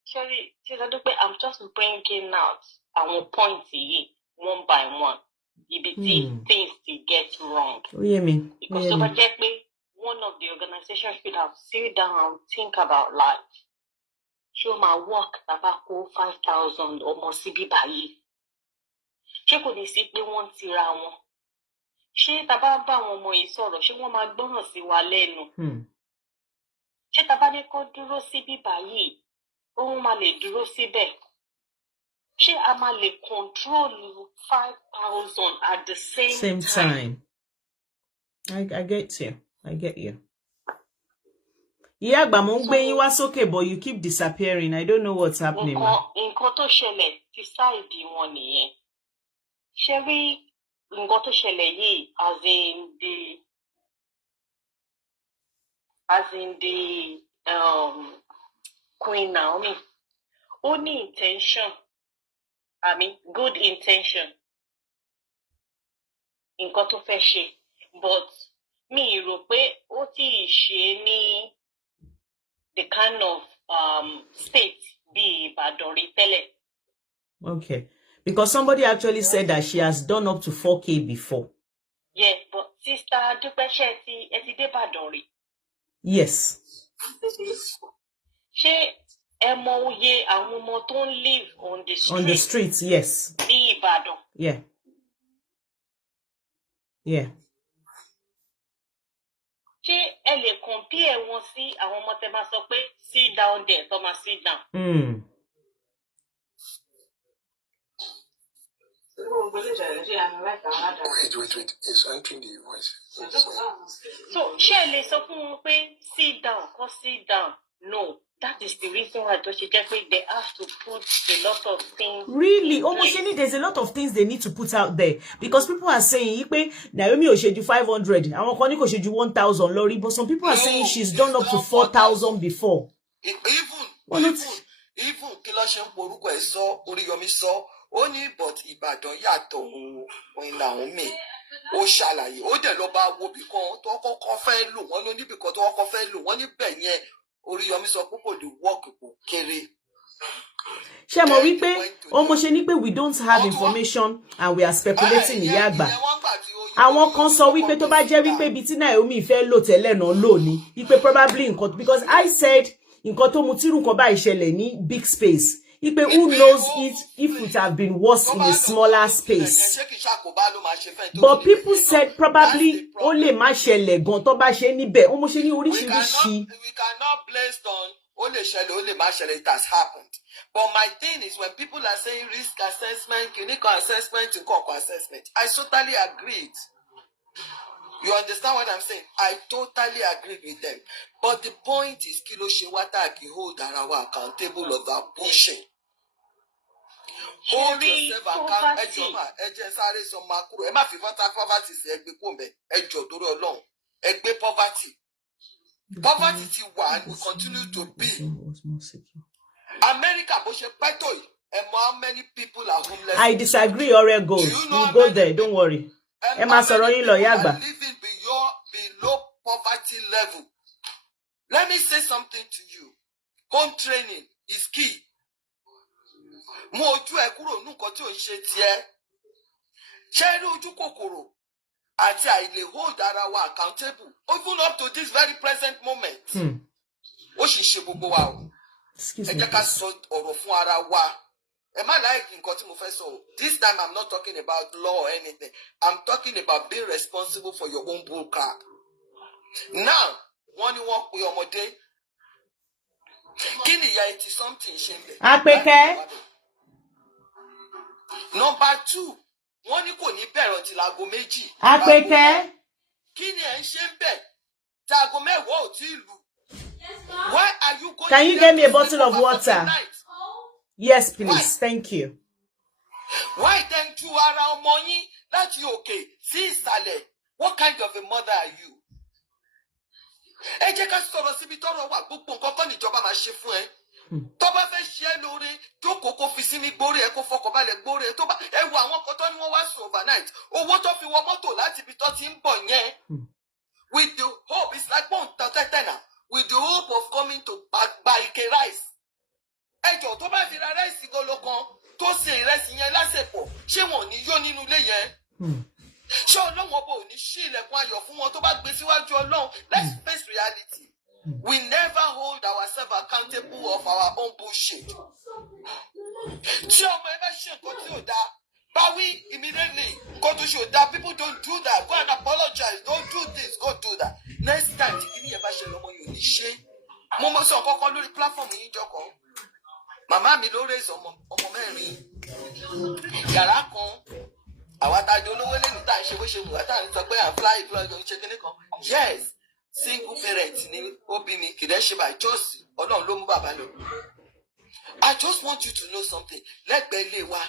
bringing out our points here one by one. Things to get wrong. What do you mean? Because one of the organizations should have sit down and think about life. Show my work about 5,000 or more CB by. She could see me one tira. She taba ba won mo isoro, she won ma gbọ́ràn sí wa lẹ́nu. She taba ní kó dúró síbí báyìí, ó ma lè dúró síbẹ̀. She amale control 5,000 at the same time. I get you. I get you. Yeah, but okay, but you keep disappearing. I don't know what's happening. In koto shele, decide the one here. Sherry, in koto shele ye, as in the Queen Naomi. Only intention. I mean, good intention. In koto feshe, but me rope oti sheni the kind of state be badori tele. Okay, because somebody actually said that she has done up to 4K before. Yeah, but sister Dupeshe eti de badori. Yes. She emoye awumo ton live on the street. On the streets, yes. Be badon. Yeah. Yeah. She elle compare won si awon omo te ma so pe sit down there, to ma sit down. Wait. It's entering the voice. So she elle so fun pe sit down, go sit down. No, that is the reason why they have to put a lot of things. Really? Almost there's a lot of things they need to put out there. Because people are saying, Naomi will do 500, I want Connie to 1,000, Lori, but some people are saying she's done up to 4,000 before. Even Kilashen Poruko saw Oriyomi saw only but Ibadan Yato when Naomi. O ṣàlàyé ó dẹ̀ lọ bá wo bìkan tó kọ́kọ́ fẹ́ lò wọ́n ló ní bìkan tó kọ́kọ́ fẹ́ lò wọ́n níbẹ̀ yẹn Oriyomi sọ pé kò lè work kò kéré. Ṣé mo wí pé ọmọ ṣe ní pé we don't have information and we are speculating ìyá àgbà. Àwọn kan sọ wípé tó bá jẹ́ wípé ibi tí Naomi fẹ́ lò tẹ́lẹ̀ náà lò ní wípé probably nǹkan because I said nǹkan tó mu tírú nǹkan bá ìṣẹ̀lẹ̀ ní big space. Ipe who knows it if it have been worse in a smaller space. But people said probably only má ṣẹlẹ̀ gan tó bá ṣe níbẹ̀. Ó mo ṣe ní oríṣiríṣi. We cannot place on only ṣẹlẹ̀ only má ṣẹlẹ̀ it has happened. But my thing is when people are saying risk assessment, clinical assessment, clinical assessment, I totally agreed. You understand what I'm saying? I totally agree with them. But the point is, Kilo Shewata ki hold Arawa accountable of that bullshit. Hold yourself accountable. Eje sare so makuro. E ma fi fata poverty se egbe ko nbe. Ejo tori Ọlọ́run. Egbe poverty. Poverty ti wà and will continue to be. America bó ṣe pẹ́ tó yìí. How many people are homeless? I disagree, Ore goes. You go there, don't worry. Living below poverty level. Let me say something to you. Home training is key. Mo ojú ẹ kúrò nǹkan tí ò ń ṣe tiẹ̀. Ṣé rí ojú kòkòrò àti àìlè hold ara wa accountable even up to this very present moment. Ó sì ṣe gbogbo wa o. Ẹ jẹ́ ká sọ ọ̀rọ̀ fún ara wa. This time I'm not talking about law or anything. I'm talking about being responsible for your own bull car. Now, when you walk with your mother, kini ya 80 something shende. Apeke. Number 2, wọ́n ní kò ní bẹ̀rẹ̀ till aago méjì. Apeke. Kini ẹ ń ṣe ń bẹ̀? Tí aago mẹ́wàá ò tí lù. Why are you going? Can you get me a bottle of water? Yes, please. Why? Thank you. Why then you are money that you okay? See, Sale, what kind of a mother are you? Ẹ jẹ́ ká sọ̀rọ̀ síbi tọ́rọ̀ wà gbogbo nǹkan kan níjọba máa ṣe fún ẹ. Tó bá fẹ́ ṣe lóore, jókòó kó fi sí ní gbórí ẹ kó fọkànbalẹ̀ gbórí ẹ tó bá ẹ wo àwọn kan tó ní wọ́n wá sùn overnight. Owó tó fi wọ mọ́tò láti ibi tó ti ń bọ̀ yẹn. With the hope, it's like one now. With the hope of coming to Barike rice. Ẹjọ́ tó bá fi ra rice golo kan tó ṣe ìrẹsì yẹn lásìkò ṣé wọn ò ní yó nínú ilé yẹn. Ṣé Ọlọ́run ọba ò ní ṣí ilẹ̀kùn ayọ̀ fún wọn tó bá gbé síwájú Ọlọ́run? Let's face reality. We never hold ourselves accountable of our own bullshit. Tí ọmọ ẹ bá ṣe nǹkan tí ò dáa, báwí immediately nǹkan tó ṣe ò dáa, people don't do that. Go and apologize. Don't do this. Go do that. Next time tí kìíní yẹn bá ṣe lọ́mọ yóò ní ṣe. Mo mọ sọ kọ́kọ́ lórí platform yìí jọkọ̀. Màmá mi ló raise ọmọ mẹ́rin. Yes, single parent ni obini kideshi by just Ọlọ́run ló mú bàbá lọ. I just want you to know something. Lẹ́gbẹ̀ẹ́ ilé wa.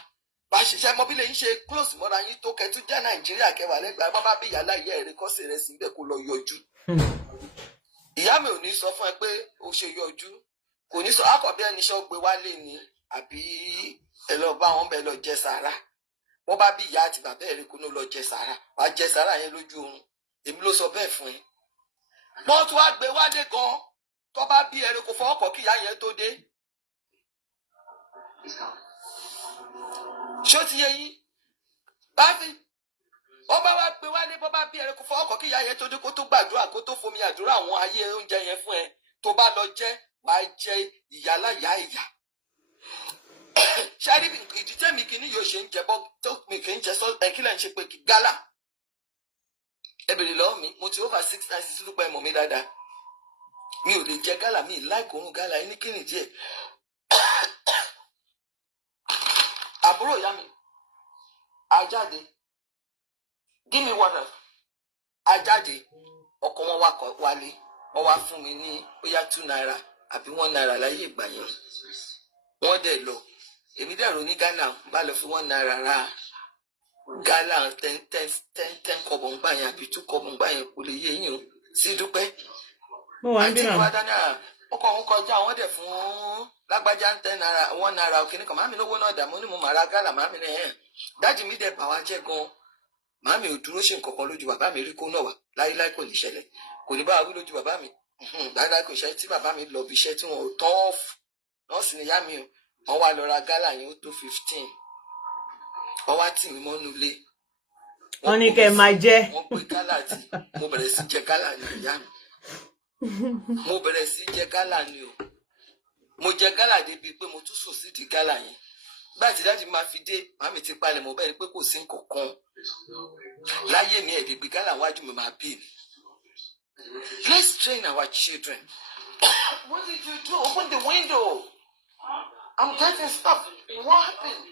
Bá ṣiṣẹ́ mọ́bílẹ̀ yín ṣe close mọ́ra yín tó kẹtù jẹ́ Nàìjíríà kẹwàá lẹ́gbẹ̀ẹ́ bá bí ìyá láyé ẹ̀rí kọ́sì rẹ̀ sí bẹ́ẹ̀ kó lọ yọjú. Ìyá mi ò ní sọ fún ẹ pé o ṣe yọjú. Kò ní sọ àkọ́bí ẹni iṣẹ́ ó gbé wálé ni àbí ẹ lọ bá wọn bẹ lọ jẹ sàárà. Wọ́n bá bí ìyá àti bàbá ẹ̀rí kó lọ jẹ sàárà. Wàá jẹ sàárà yẹn lójú oorun. Èmi ló sọ bẹ́ẹ̀ fún ẹ. Wọ́n tún wá gbé wálé gan-an tó bá bí ẹ̀rí kò fọwọ́ kọ́ kí ìyá yẹn tó dé. Ṣó ti yé yín? Bábí ó bá wá gbé wálé bó bá bí ẹ̀rí kò fọwọ́ kọ́ kí ìyá yẹn tó dé kó tó gbàdúrà kó tó fomi àdúrà àwọn ayé oúnjẹ yẹn fún ẹ tó bá lọ jẹ wàá jẹ ìyálàyà ìyá. Ṣáàrí ìdí tẹ́mi kìíní yóò ṣe ń jẹ bọ́ tó mi kì í jẹ sọ ẹ kí lẹ́yìn ṣe pé kí gálà. Ẹ bèrè lọ́wọ́ mi mo ti over 6 times sí lúpẹ́ mọ̀ mi dáadáa. Mi ò lè jẹ gálà mi láìkó òun gálà ẹni kí ni díẹ̀. Àbúrò ìyá mi Ajade give me water. Ajade ọkọ wọn wá wálé wọn wá fún mi ní bóyá 2 naira àbí 1 naira láyé ìgbà yẹn wọn dẹ̀ lọ èmi dẹ̀ ro ní Ghana bá lọ fi 1 naira ra gálà 10 kọ́bọ̀ ń gbà yẹn àbí 2 kọ́bọ̀ ń gbà yẹn kò lè yé yín o sí Dúpẹ́. Àti ìwà dáná ọkọ̀ òun kọjá àwọn dẹ̀ fún lágbájá 10 naira 1 naira òkè nìkan màmí lówó náà dààmú ní mo máa ra gálà màmí ní ẹ̀ dájú mi dẹ̀ bà wá jẹ́ gan-an màmí ò dúró ṣe nǹkan kan lójú bàbá mi rí kó náà wà láíláí kò ní ṣẹlẹ̀ kò ní bá wa wí lójú bàbá mi láíláí kò ṣẹlẹ̀ tí bàbá mi lọ bí iṣẹ́ tí wọn ò tán ọ̀fù nọ́ọ̀sì ni yá mi o wọ́n wá lọ ra gálà yẹn ó tó 15 wọ́n wá tì mí mọ́nú ilé. Wọ́n ní kẹ́ máa jẹ. Wọ́n pé gálà tí mo bẹ̀rẹ̀ sí jẹ gálà ní ìyá mi. Mo bẹ̀rẹ̀ sí jẹ gálà ni o. Mo jẹ gálà débi pé mo tún sùn sí di gálà yẹn. Bá ti dájú máa fi dé, màmí ti palẹ̀ mọ́ bẹ́ẹ̀ ni pé kò sí nǹkankan. Láyé mi ẹ̀ẹ́dẹ̀gbẹ̀ gálà wájú mi máa bí mi. Let's train our children. What did you do? Open the window. I'm getting stuff. What happened?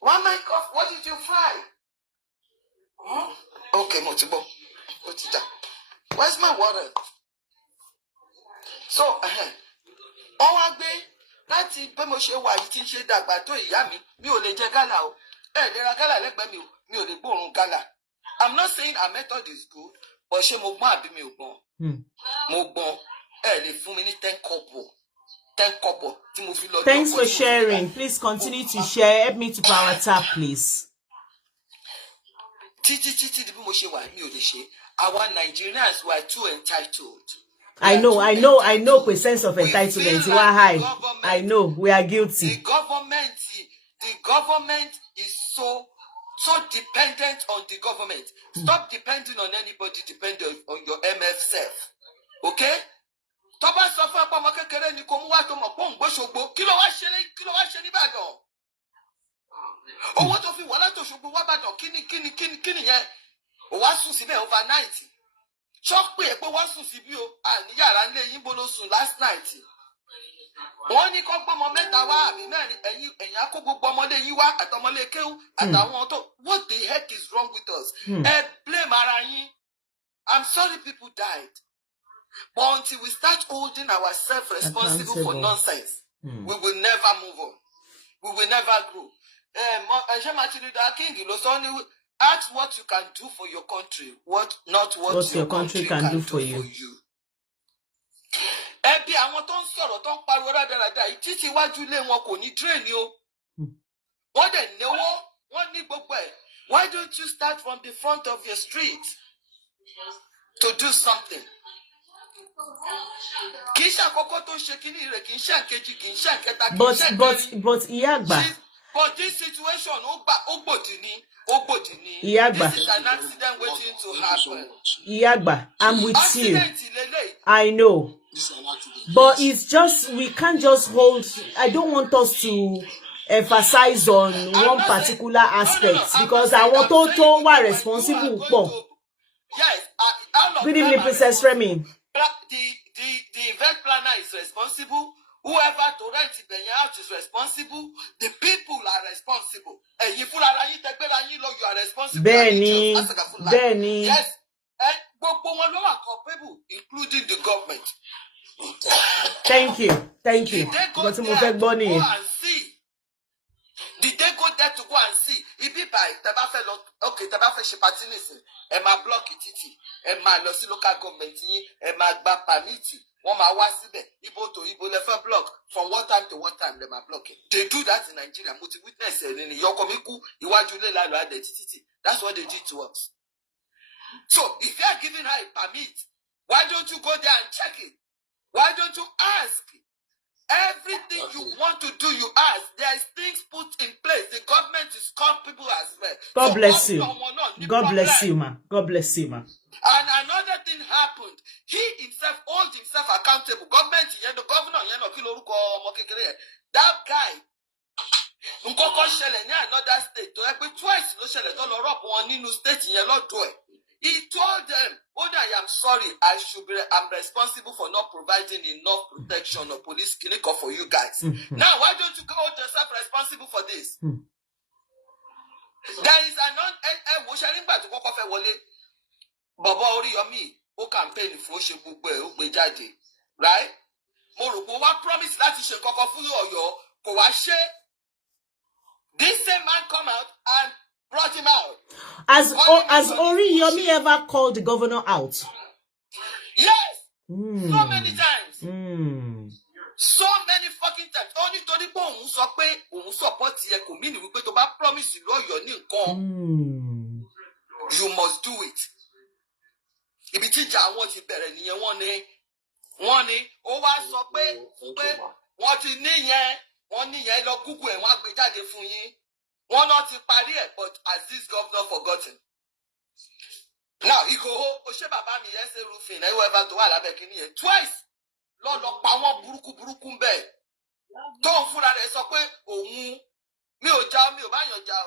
One mic off. What did you fry? Huh? Okay, Motibo. What's that? Where's my water? So, Owagbe, láti pé mo ṣe wà yìí tí ń ṣe dàgbà tó ìyá mi ò lè jẹ gálà o. Lè ra gálà lẹ́gbẹ̀ẹ́ mi o, mi ò lè gbóòórùn gálà. I'm not saying our method is good, but ṣé mo gbọ́n àbí mi ò gbọ́n? Mo gbọ́n. Lè fún mi ní 10 kọ́bọ̀. 10 kọ́bọ̀ tí mo fi lọ. Thanks for sharing. Please continue to share. Help me to power tap, please. Títí bí mo ṣe wà mi ò lè ṣe. Our Nigerians were too entitled. I know a sense of entitlement. We're high. I know we are guilty. The government is so dependent on the government. Stop depending on anybody, depend on your MF self. Okay? Tọ́ba sọ fún ọmọ kékeré ni kò mú wá tó mọ̀ pé òun gbóṣogbo. Kí ló wá ṣe ní Ìbàdàn? Owó tó fi wà láti Òṣogbo wá Ìbàdàn kíni yẹn? Ó wá sùn síbẹ̀ overnight. Ṣọ́ọ̀pù ẹ̀ pé wọ́n sùn síbí o, ní yàrá ilé yín bó ló sùn last night. Wọ́n ní kó gbọ́mọ 3 wá àbí 4 ẹ̀yin á kó gbogbo ọmọlé yín wá àtọmọlé kéwú àtàwọn tó. What the heck is wrong with us? Blame ara yín. I'm sorry people died. But until we start holding ourselves responsible for nonsense, we will never move on. We will never grow. Ask what you can do for your country, not what your country can do for you. Ẹbí àwọn tó ń sọ̀rọ̀ tó ń pariwo rádaràda yìí títí iwájú ilé wọn kò ní drain ni o. Wọ́n dẹ̀ náwó, wọ́n ní gbogbo ẹ̀. Why don't you start from the front of your street to do something? Kì í ṣe àkọ́kọ́ tó ń ṣe kíní rẹ̀, kì í ṣe àkejì, kì í ṣe àkẹta, kì í ṣe àkẹrin. But Iyagba. But this situation, ó gbòdì ni. Iyagba. This is an accident waiting to happen. Iyagba, I'm with you. I know. But it's just, we can't just hold, I don't want us to emphasize on one particular aspect because I want to were responsible for. Yes. Good evening, Princess Remy. The event planner is responsible. Whoever to rent the house is responsible. The people are responsible. And you are responsible. Benny. Yes. And culpable, including the government. Thank you. Thank you. Did they go there to go and see? Did they go there to go and see? If you buy okay, Tabafe Shipatinisi, and my block it, and my local government, and my permit. One my wasibe, Ibo to Ibo level block. From what time to what time they are blocking? They do that in Nigeria. Multi witness in Yokomiku, Iwajule Lalo identity. That's what they did to us. So if you are giving her a permit, why don't you go there and check it? Why don't you ask? Everything you want to do, you ask. There is things put in place. The government is culpable as well. God bless you. God bless you, ma. God bless you, ma. And another thing happened. He himself holds himself accountable. Government, the governor, that guy, another state, twice, he told them, "Oh, I am sorry. I'm responsible for not providing enough protection or police clinic for you guys. Now, why don't you hold yourself responsible for this?" There is Baba Oriyomi, who campaign for Jade, right? Moruko, what promise that is a cocoa. This same man come out and brought him out. As Oriyomi ever called the governor out? Yes. So many times. So many fucking times. Only to the bone support the community to promise you must do it. If it is what you better one what you need Google and what Jade for you. One not to party, but as this governor forgotten. Now he go Baba mi yese roofing whoever to Alabekini twice. Lord power buruku be. Don't fool at ohun mi o ba yan ja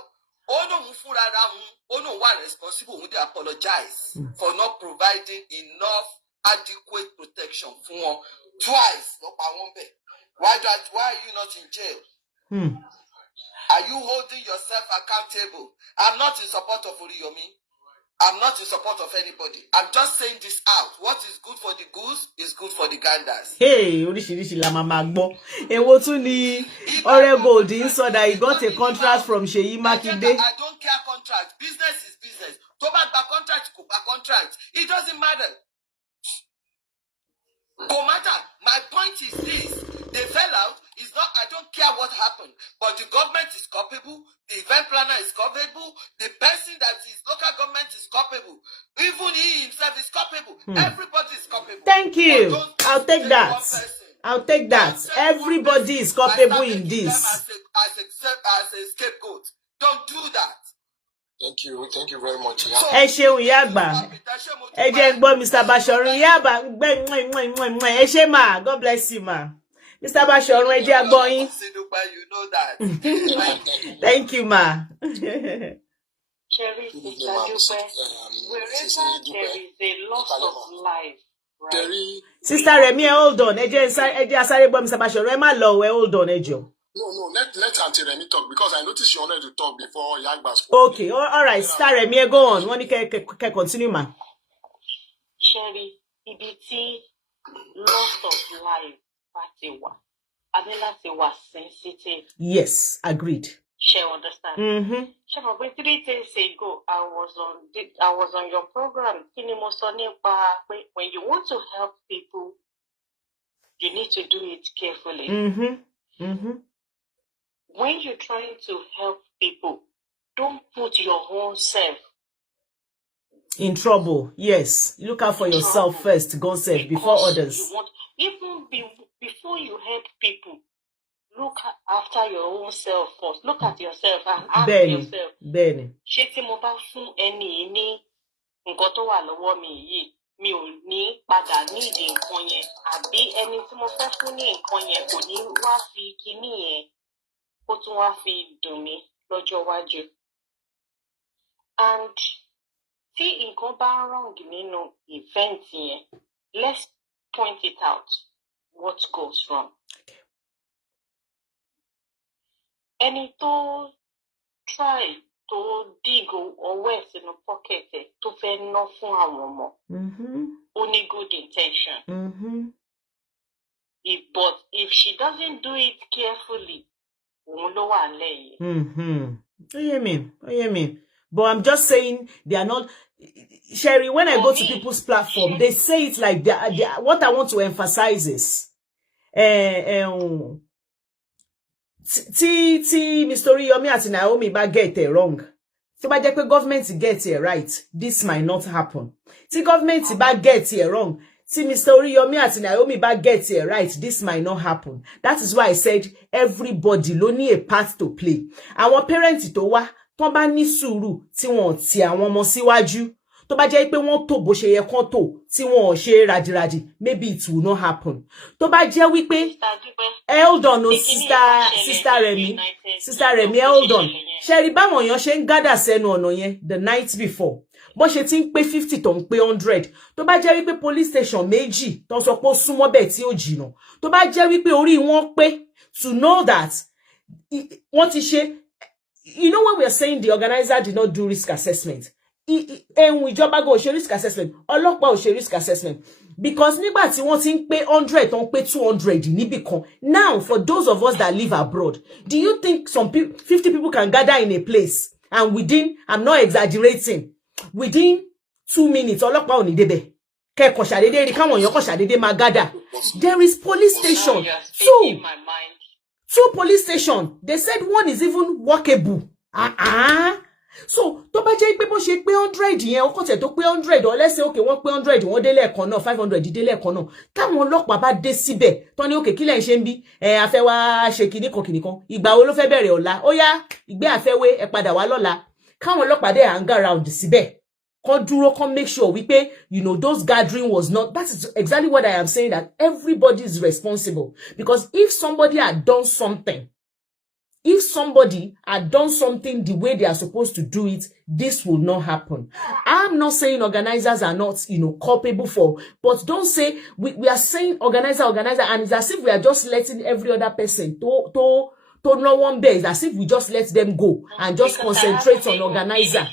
o no mu fura ra hun o no one responsible we apologize for not providing enough adequate protection for twice no pa won be. Why are you not in jail? Are you holding yourself accountable? I'm not in support of Oriyomi. I'm not in support of anybody. I'm just saying this out. What is good for the goose is good for the ganders. Hey, Orishirishi la mama gbo. Ewo tun ni Ore Goldin so that he got a contract from Seyi Makinde. I don't care contract. Business is business. To back contract, contract. It doesn't matter. No matter. My point is this. They fell out. It's not, I don't care what happened. But the government is culpable. The event planner is culpable. The person that is local government is culpable. Even he himself is culpable. Everybody is culpable. Thank you. I'll take that. I'll take that. Everybody is culpable in this. As a scapegoat. Don't do that. Thank you very much. Ẹ ṣeun ìyá àgbà. Ẹ jẹ́ n gbọ́ Mr. Bashorun ìyá àgbà ẹ ṣé ma. God bless you ma. Mr. Bashorun ẹ jẹ́ a gbọ́ yín. You know that. Thank you ma. Cherry, wherever there is a loss of life, right? Sister Remi, hold on. Ẹ jẹ́ asáré gbọ́ Mr. Bashorun ẹ má lọ hold on ẹ jọ̀ọ́. No, let Auntie Remi talk because I noticed she wanted to talk before Yagba spoke. Okay, all right. Sister Remi, go on. Wọ́n ní kẹ́ continue ma. Cherry, ibi loss of life Fatiwa. Adela sensitive. Yes, agreed. She understand. She probably 3 days ago I was on your program. When you want to help people, you need to do it carefully. When you're trying to help people, don't put your own self in trouble. Yes, look out for yourself first, God said, before others. Even before you help people, look after your own self first. Look at yourself and ask yourself. Ṣé tí mo bá fún ẹni ní nǹkan tó wà lọ́wọ́ mi yìí, mi ò ní padà nídìí nǹkan yẹn, àbí ẹni tí mo fẹ́ fún ní nǹkan yẹn kò ní wá fi kíní yẹn kó tún wá fi dùn mí lọ́jọ́ iwájú. And tí nǹkan bá wrong nínú event yẹn, let's point it out. What goes wrong? ẹni tó try to dig ọwọ́ ẹ̀ sínú pocket ẹ̀ tó fẹ́ ná fún àwọn ọmọ. Ó ní good intention. But if she doesn't do it carefully, òun ló wà lẹ́yìn. What you mean? But I'm just saying they are not. Sherry, when I go to people's platform, they say it like what I want to emphasize is Mr. Oriyomi Ati Naomi ba get it wrong. So ba jẹ́ pé government get it right, this might not happen. Tí government ba get it wrong, tí Mr. Oriyomi Ati Naomi ba get it right, this might not happen. That is why I said everybody ló ní a part to play. Àwọn parents tó wá, tó bá ní sùúrù tí wọ́n ti àwọn ọmọ síwájú, tó bá jẹ́ pé wọ́n tó bó ṣe yẹ kán tó tí wọ́n ṣe ràdìràdì, maybe it will not happen. Tó bá jẹ́ wípé hold on, no, sister Remi, hold on. Sherry báwọn èèyàn ṣe ń gádà sẹ́nu ọ̀nà yẹn the night before. Bó ṣe ti ń pé 50 tó ń pé 100. Tó bá jẹ́ wípé police station méjì tó sọ pé ó súnmọ́ bẹ́ẹ̀ tí ó jìnnà. Tó bá jẹ́ wípé orí wọn pé to know that wọ́n ti ṣe. You know when we are saying the organizer did not do risk assessment. Ìjọba go ṣe risk assessment. Ọlọ́pàá ò ṣe risk assessment. Because nígbà tí wọ́n ti ń pé 100 tó ń pé 200 níbì kan. Now for those of us that live abroad, do you think some 50 people can gather in a place and within, I'm not exaggerating, within 2 minutes ọlọ́pàá ò ní débẹ̀. Kẹ́kọ̀ọ́ ṣàdédé rí káwọn èèyàn kọ̀ ṣàdédé máa gather. There is police station. Two police stations. They said one is even walkable. So, tó bá jẹ́ pé bó ṣe pé 100 yẹn, ó kàn tẹ̀ tó pé 100, or let's say okay, wọ́n pé 100, wọ́n dé lẹ́ẹ̀kan náà, 500 dé lẹ́ẹ̀kan náà. Táwọn ọlọ́pàá bá dé síbẹ̀, tó ní okay, kí lẹ̀ ń ṣe ń bí, a fẹ́ wá ṣe kìnìkan. Ìgbà wo ló fẹ́ bẹ̀rẹ̀ ọ̀la? Ó yá, ìgbé àfẹ́wé, ẹ padà wá lọ́la. Káwọn ọlọ́pàá dé hang around síbẹ̀. Kó dúró, kó make sure wípé, you know, those gathering was not, that is exactly what I am saying, that everybody is responsible. Because if somebody had done something, the way they are supposed to do it, this will not happen. I'm not saying organizers are not, you know, culpable for, but don't say, we are saying organizer, and it's as if we are just letting every other person to no one bear. It's as if we just let them go and just concentrate on organizer.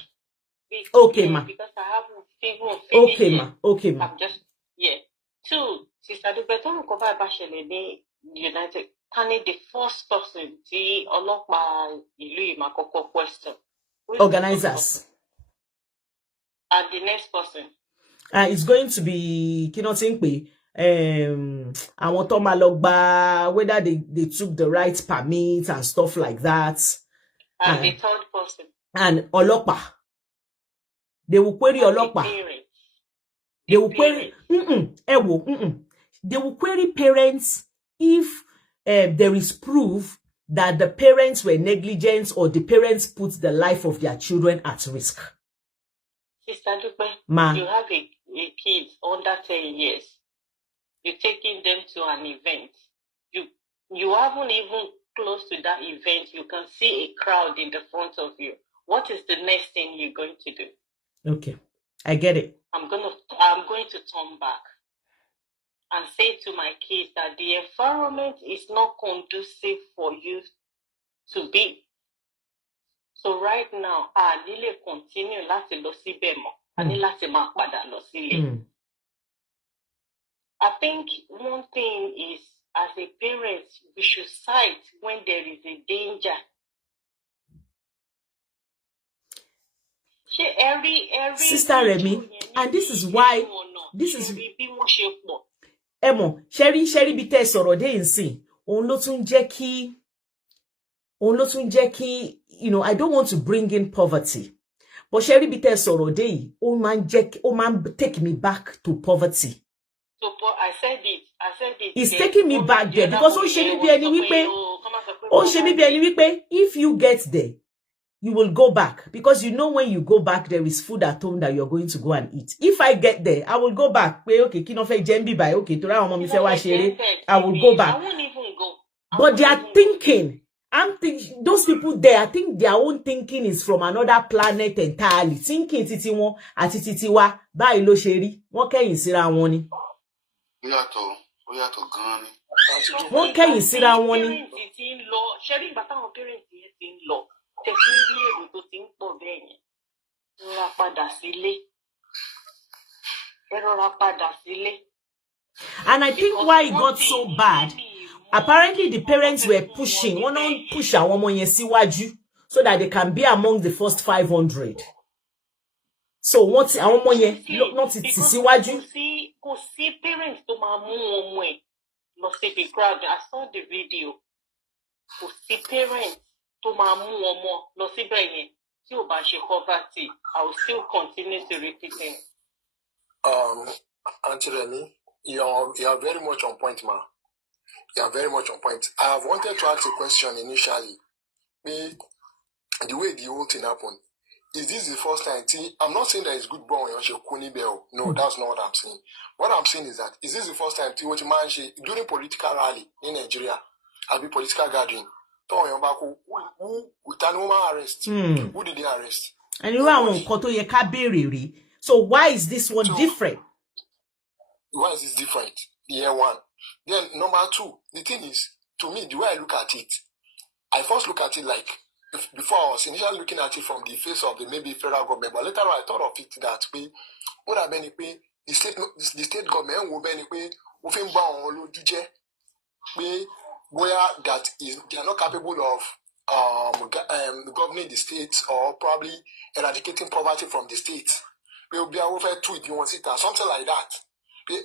Okay, ma. Because I have people. Okay, ma. I'm just, yeah. Two, Sister Dubeton cover Bashele United. Kani the first person, the ọlọ́pàá ìlú Ìmàkọ́kọ́ question. Organizers. And the next person. It's going to be Kinotinkpe. Àwọn tó máa lọ gba whether they took the right permit and stuff like that. And the third person. And ọlọ́pàá. They will query ọlọ́pàá. They will query. They will query parents if there is proof that the parents were negligent or the parents put the life of their children at risk. Sister Dupe, Ma. You have a kid under 10 years. You're taking them to an event. You haven't even close to that event. You can see a crowd in the front of you. What is the next thing you're going to do? Okay, I get it. I'm going to turn back and say to my kids that the environment is not conducive for you to be. So right now, I need to continue láti lọ síbẹ̀ mọ́. I need láti máa padà lọ sílé. I think one thing is, as a parent, we should cite when there is a danger. Sister Remi, and this is why Emo, Sherry bi tẹ́ sọ̀rọ̀ dé nsìn. Òun ló tún jẹ́ kí, you know, I don't want to bring in poverty. But Sherry bi tẹ́ sọ̀rọ̀ dé yìí, ó máa take me back to poverty. So I said it. It's taking me back there because ó ṣe mí bí ẹni wípé if you get there, you will go back, because you know when you go back there is food at home that you're going to go and eat. If I get there, I will go back. Okay, kí ló fẹ́ jẹ nbí báyìí. Okay, to ra àwọn ọmọ mi fẹ́ wá ṣeré. I will go back. I won't even go. But they are thinking. Those people there, I think their own thinking is from another planet entirely. Thinking titi wọn àti titi wa báyìí ló ṣe rí. Wọ́n kẹ́yìn síra wọn ni. Ó yàtọ̀ gan ni. Wọ́n kẹ́yìn síra wọn ni. Parents ti ń lọ, ṣẹ́rí ìgbà táwọn parents yẹn ti ń lọ, tẹ̀sí ní èrò tó ti ń pọ̀ bẹ́ẹ̀ yẹn. Rọra padà sílé. Rọra padà sílé. And I think why it got so bad, apparently the parents were pushing, one on push àwọn ọmọ yẹn síwájú so that they can be among the first 500. So what àwọn ọmọ yẹn not ti síwájú. Kò sí parents tó máa mú ọmọ ẹ̀ lọ síbi crowd. I saw the video. Kò sí parents tó máa mú ọmọ lọ síbẹ̀ yẹn tí ò bá ṣe poverty. I will still continue to repeat it. Auntie Remy, you are very much on point, ma. You are very much on point. I have wanted to ask a question initially. The way the whole thing happened, is this the first time? I'm not saying that it's good boy on Shekuni Bell. No, that's not what I'm saying. What I'm saying is that, is this the first time during political rally in Nigeria, I'll be political gathering, who arrest? Who did they arrest? And you are so why is this one different? Why is this different? Year one. Then number two, the thing is, to me, the way I look at it, I first look at it like, before I was initially looking at it from the face of the maybe federal government, but later on I thought of it that what I mean, the state government will benefit where that is they are not capable of governing the state or probably eradicating poverty from the state. We will be over to it, something like that.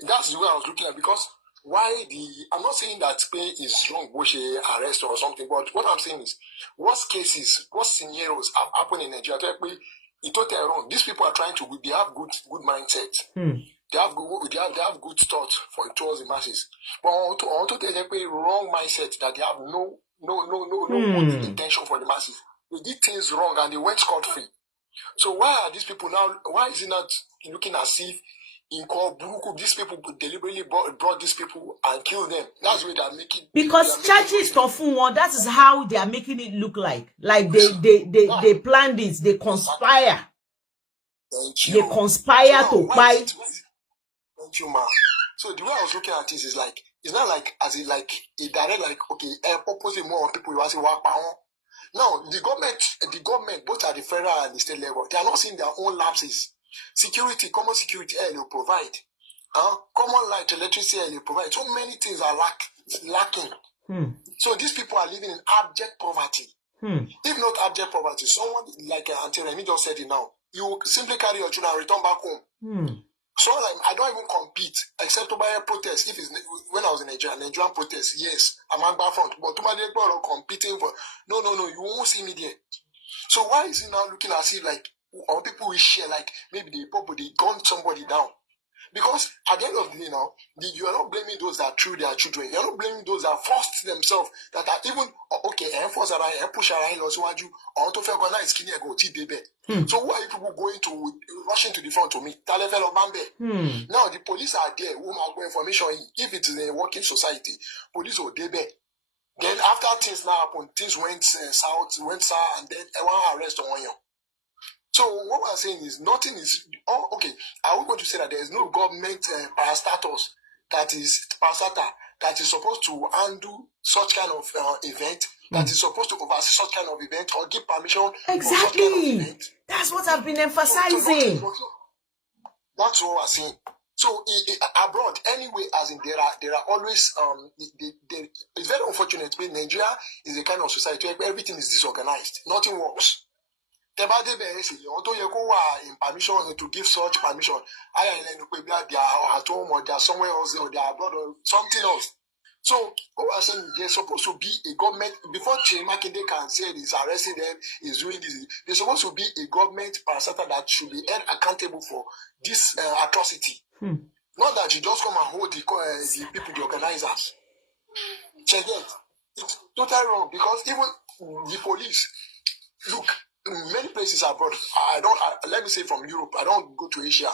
That's the way I was looking at, because why I'm not saying that Spain is wrong, arrest or something, but what I'm saying is, what cases, what scenarios have happened in Nigeria? It's totally wrong. These people are trying to, they have good mindset. They have good thoughts towards the masses. But I want to tell you wrong mindset, that they have no good intention for the masses. They did things wrong and they went scot-free. So why are these people now, why is it not looking as if in Buruku, these people deliberately brought these people and killed them? That's what they are making. Because charges of one, that is how they are making it look like. Like they planned it, they conspire. Thank you. They conspire to buy. Thank you, ma. So the way I was looking at this is like, it's not like as in like a direct like okay, opposite more people you want to work on. Now the government, both at the federal and the state level, they are not seeing their own lapses. Security, common security air you provide. Common light, electricity you provide. So many things are lacking. So these people are living in abject poverty. If not abject poverty, someone like Auntie Remy just said it now. You simply carry your children and return back home. So like, I don't even compete except to buy a protest. If it's when I was in Nigerian protest, yes, I'm on back front. But to my competing for no, you won't see me there. So why is it now looking as if like or people will share like maybe they gunned somebody down? Because at the end of the day now, you are not blaming those that threw their children. You are not blaming those that forced themselves, that are even okay, push around you or to go nice skinny go baby. So why are you people going to rushing to the front to me? Now the police are there who are going information. If it is a working society, police will be there. Then after things now happen, things went south, and then one arrest on you. So what we're saying is nothing is okay. I would want to say that there is no government parastatus that is supposed to undo such kind of event, that is supposed to oversee such kind of event or give permission. Exactly. For such kind of event. That's what I've been emphasizing. That's what we're saying. So abroad, anyway, as in there are always it's very unfortunate. But Nigeria is a kind of society where everything is disorganized. Nothing works. In permission to give such permission, they are at home or they are somewhere else or they are abroad or something else. So what we're saying is there's supposed to be a government before Seyi Makinde can say he's arresting them, he's doing this. There's supposed to be a government parastatal that should be held accountable for this atrocity. Not that you just come and hold the people, the organizers. Check it. It's totally wrong because even the police look. Many places abroad, let me say from Europe, I don't go to Asia,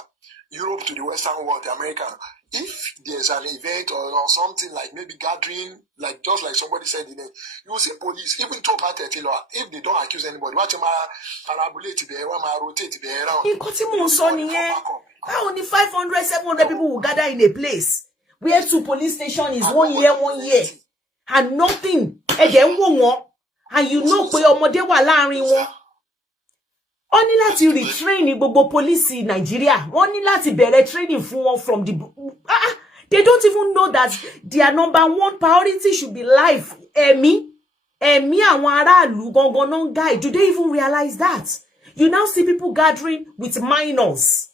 Europe to the Western world, the American. If there's an event or something like maybe gathering, like just like somebody said, you will see police, even to if they don't accuse anybody, watch them parabolate there, rotate there around. Only 500, 700 people will gather in a place. where 2 police station is 1 year, and nothing. And you know pé ọmọdé wà láàrin wọn. Wọ́n ní láti retrain gbogbo police in Nigeria. Wọ́n ní láti bẹ̀rẹ̀ training fún wọn from the they don't even know that their number 1 priority should be life. Ẹ̀mí àwọn aráàlú gangan non guide. Do they even realize that? You now see people gathering with minors,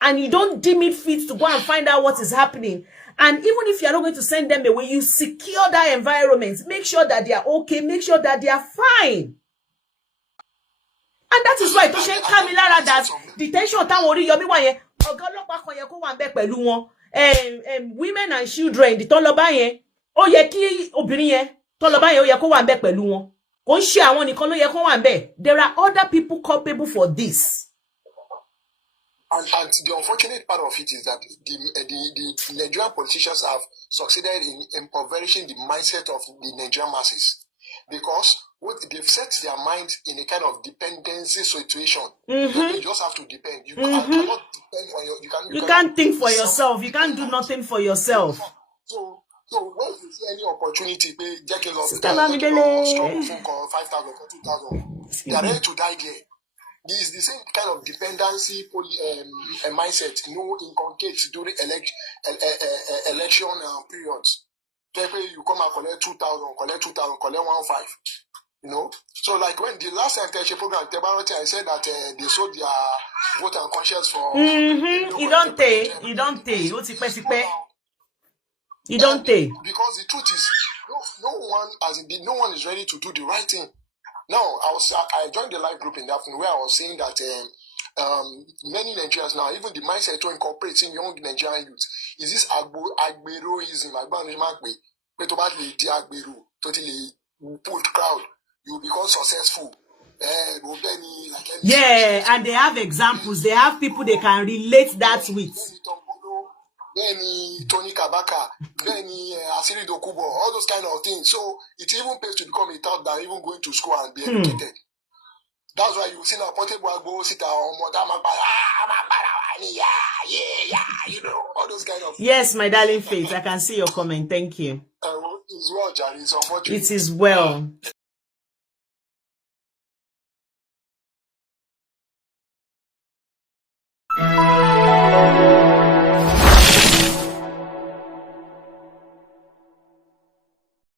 and you don't deem it fit to go and find out what is happening. And even if you're not going to send them away, you secure that environment. Make sure that they are okay. Make sure that they are fine. And that is why Toshe Kamilara that detention táwọn Oriyomi wà yẹn, ọ̀gá ọlọ́pàá kan yẹ kó wà ńbẹ̀ pẹ̀lú wọn. Women and children, the tó lọ bá yẹn, ó yẹ kí obìnrin yẹn tó lọ bá yẹn ó yẹ kó wà ńbẹ̀ pẹ̀lú wọn. Kò ń ṣe àwọn nìkan ló yẹ kó wà ńbẹ̀. There are other people culpable for this. And the unfortunate part of it is that the Nigerian politicians have succeeded in impoverishing the mindset of the Nigerian masses, because they've set their mind in a kind of dependency situation. You just have to depend. You cannot depend on you can't think for yourself. You can't do nothing for yourself. So when you see any opportunity, strong phone call 5,000 or 2,000, they are ready to die there. This is the same kind of dependency mindset, inculcates during election periods. You come and collect 2,000, collect 2,000, collect 1,500. So like when the last internship program, I said that they sold their vote and conscience for. You don't take. Because the truth is, no one is ready to do the right thing. Now, I joined the live group in the afternoon where I was saying that many Nigerians now, even the mindset to incorporate in young Nigerian youth, is this agberoism, totally pulled crowd, you become successful. Yeah, and they have examples. They have people they can relate that with. Tony Kabaka, Asiri Dokubo, all those kind of things. So it even pays to become a thought than even going to school and be educated. That's why you see now Portable go sit down, all those kind of. Yes, my darling Faith, I can see your comment. Thank you. It's well, Jade. It's unfortunate. It is well.